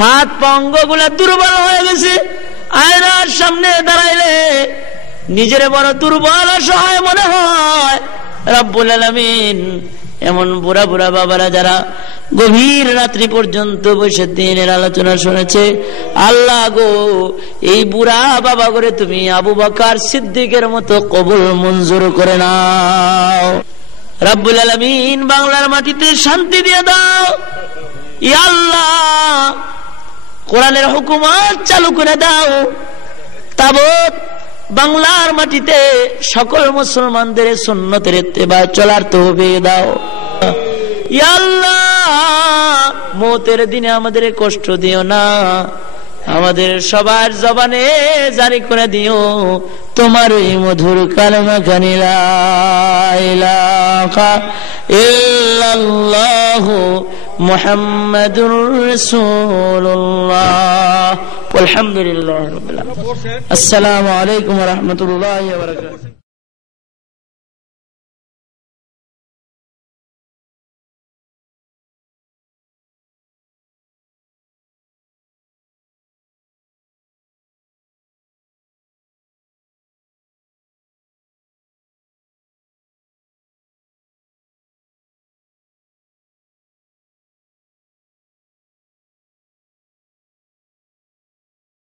হাত পা অঙ্গগুলা দুর্বল হয়ে গেছে। আয়নার সামনে দাঁড়াইলে নিজের বড় দুর্বল অসহায় মনে হয়। রব্বুল আলামিন, এমন বুড়া বুড়া বাবারা যারা গভীর রাত্রি পর্যন্ত বসে দিনের আলোচনা শুনেছে, আল্লাহ গো, এই বুড়া বাবা করে তুমি আবু বকর সিদ্দিকের মতো কবুল মঞ্জুর করে নাও। রব্বুল আলামিন, বাংলার মাটিতে শান্তি দিয়ে দাও। ইয়া আল্লাহ, কোরআনের হুকুমত চালু করে দাও। তাবৎ বাংলার মাটিতে সকল মুসলমানদের সুন্নতের ইত্তেবায় চলার তৌফিক দাও। ইয়া আল্লাহ, মওতের দিনে আমাদের কষ্ট দিও না, আমাদের সবার জবানে জারি করে দিও তোমার এই মধুর কালেমা খানি লা ইলাহা ইল্লাল্লাহু মুহাম্মাদুর রাসূলুল্লাহ। আলহামদুলিল্লাহি রাব্বিল আলামিন। আসসালামু আলাইকুম ওয়া রাহমাতুল্লাহি ওয়া বারাকাতুহু।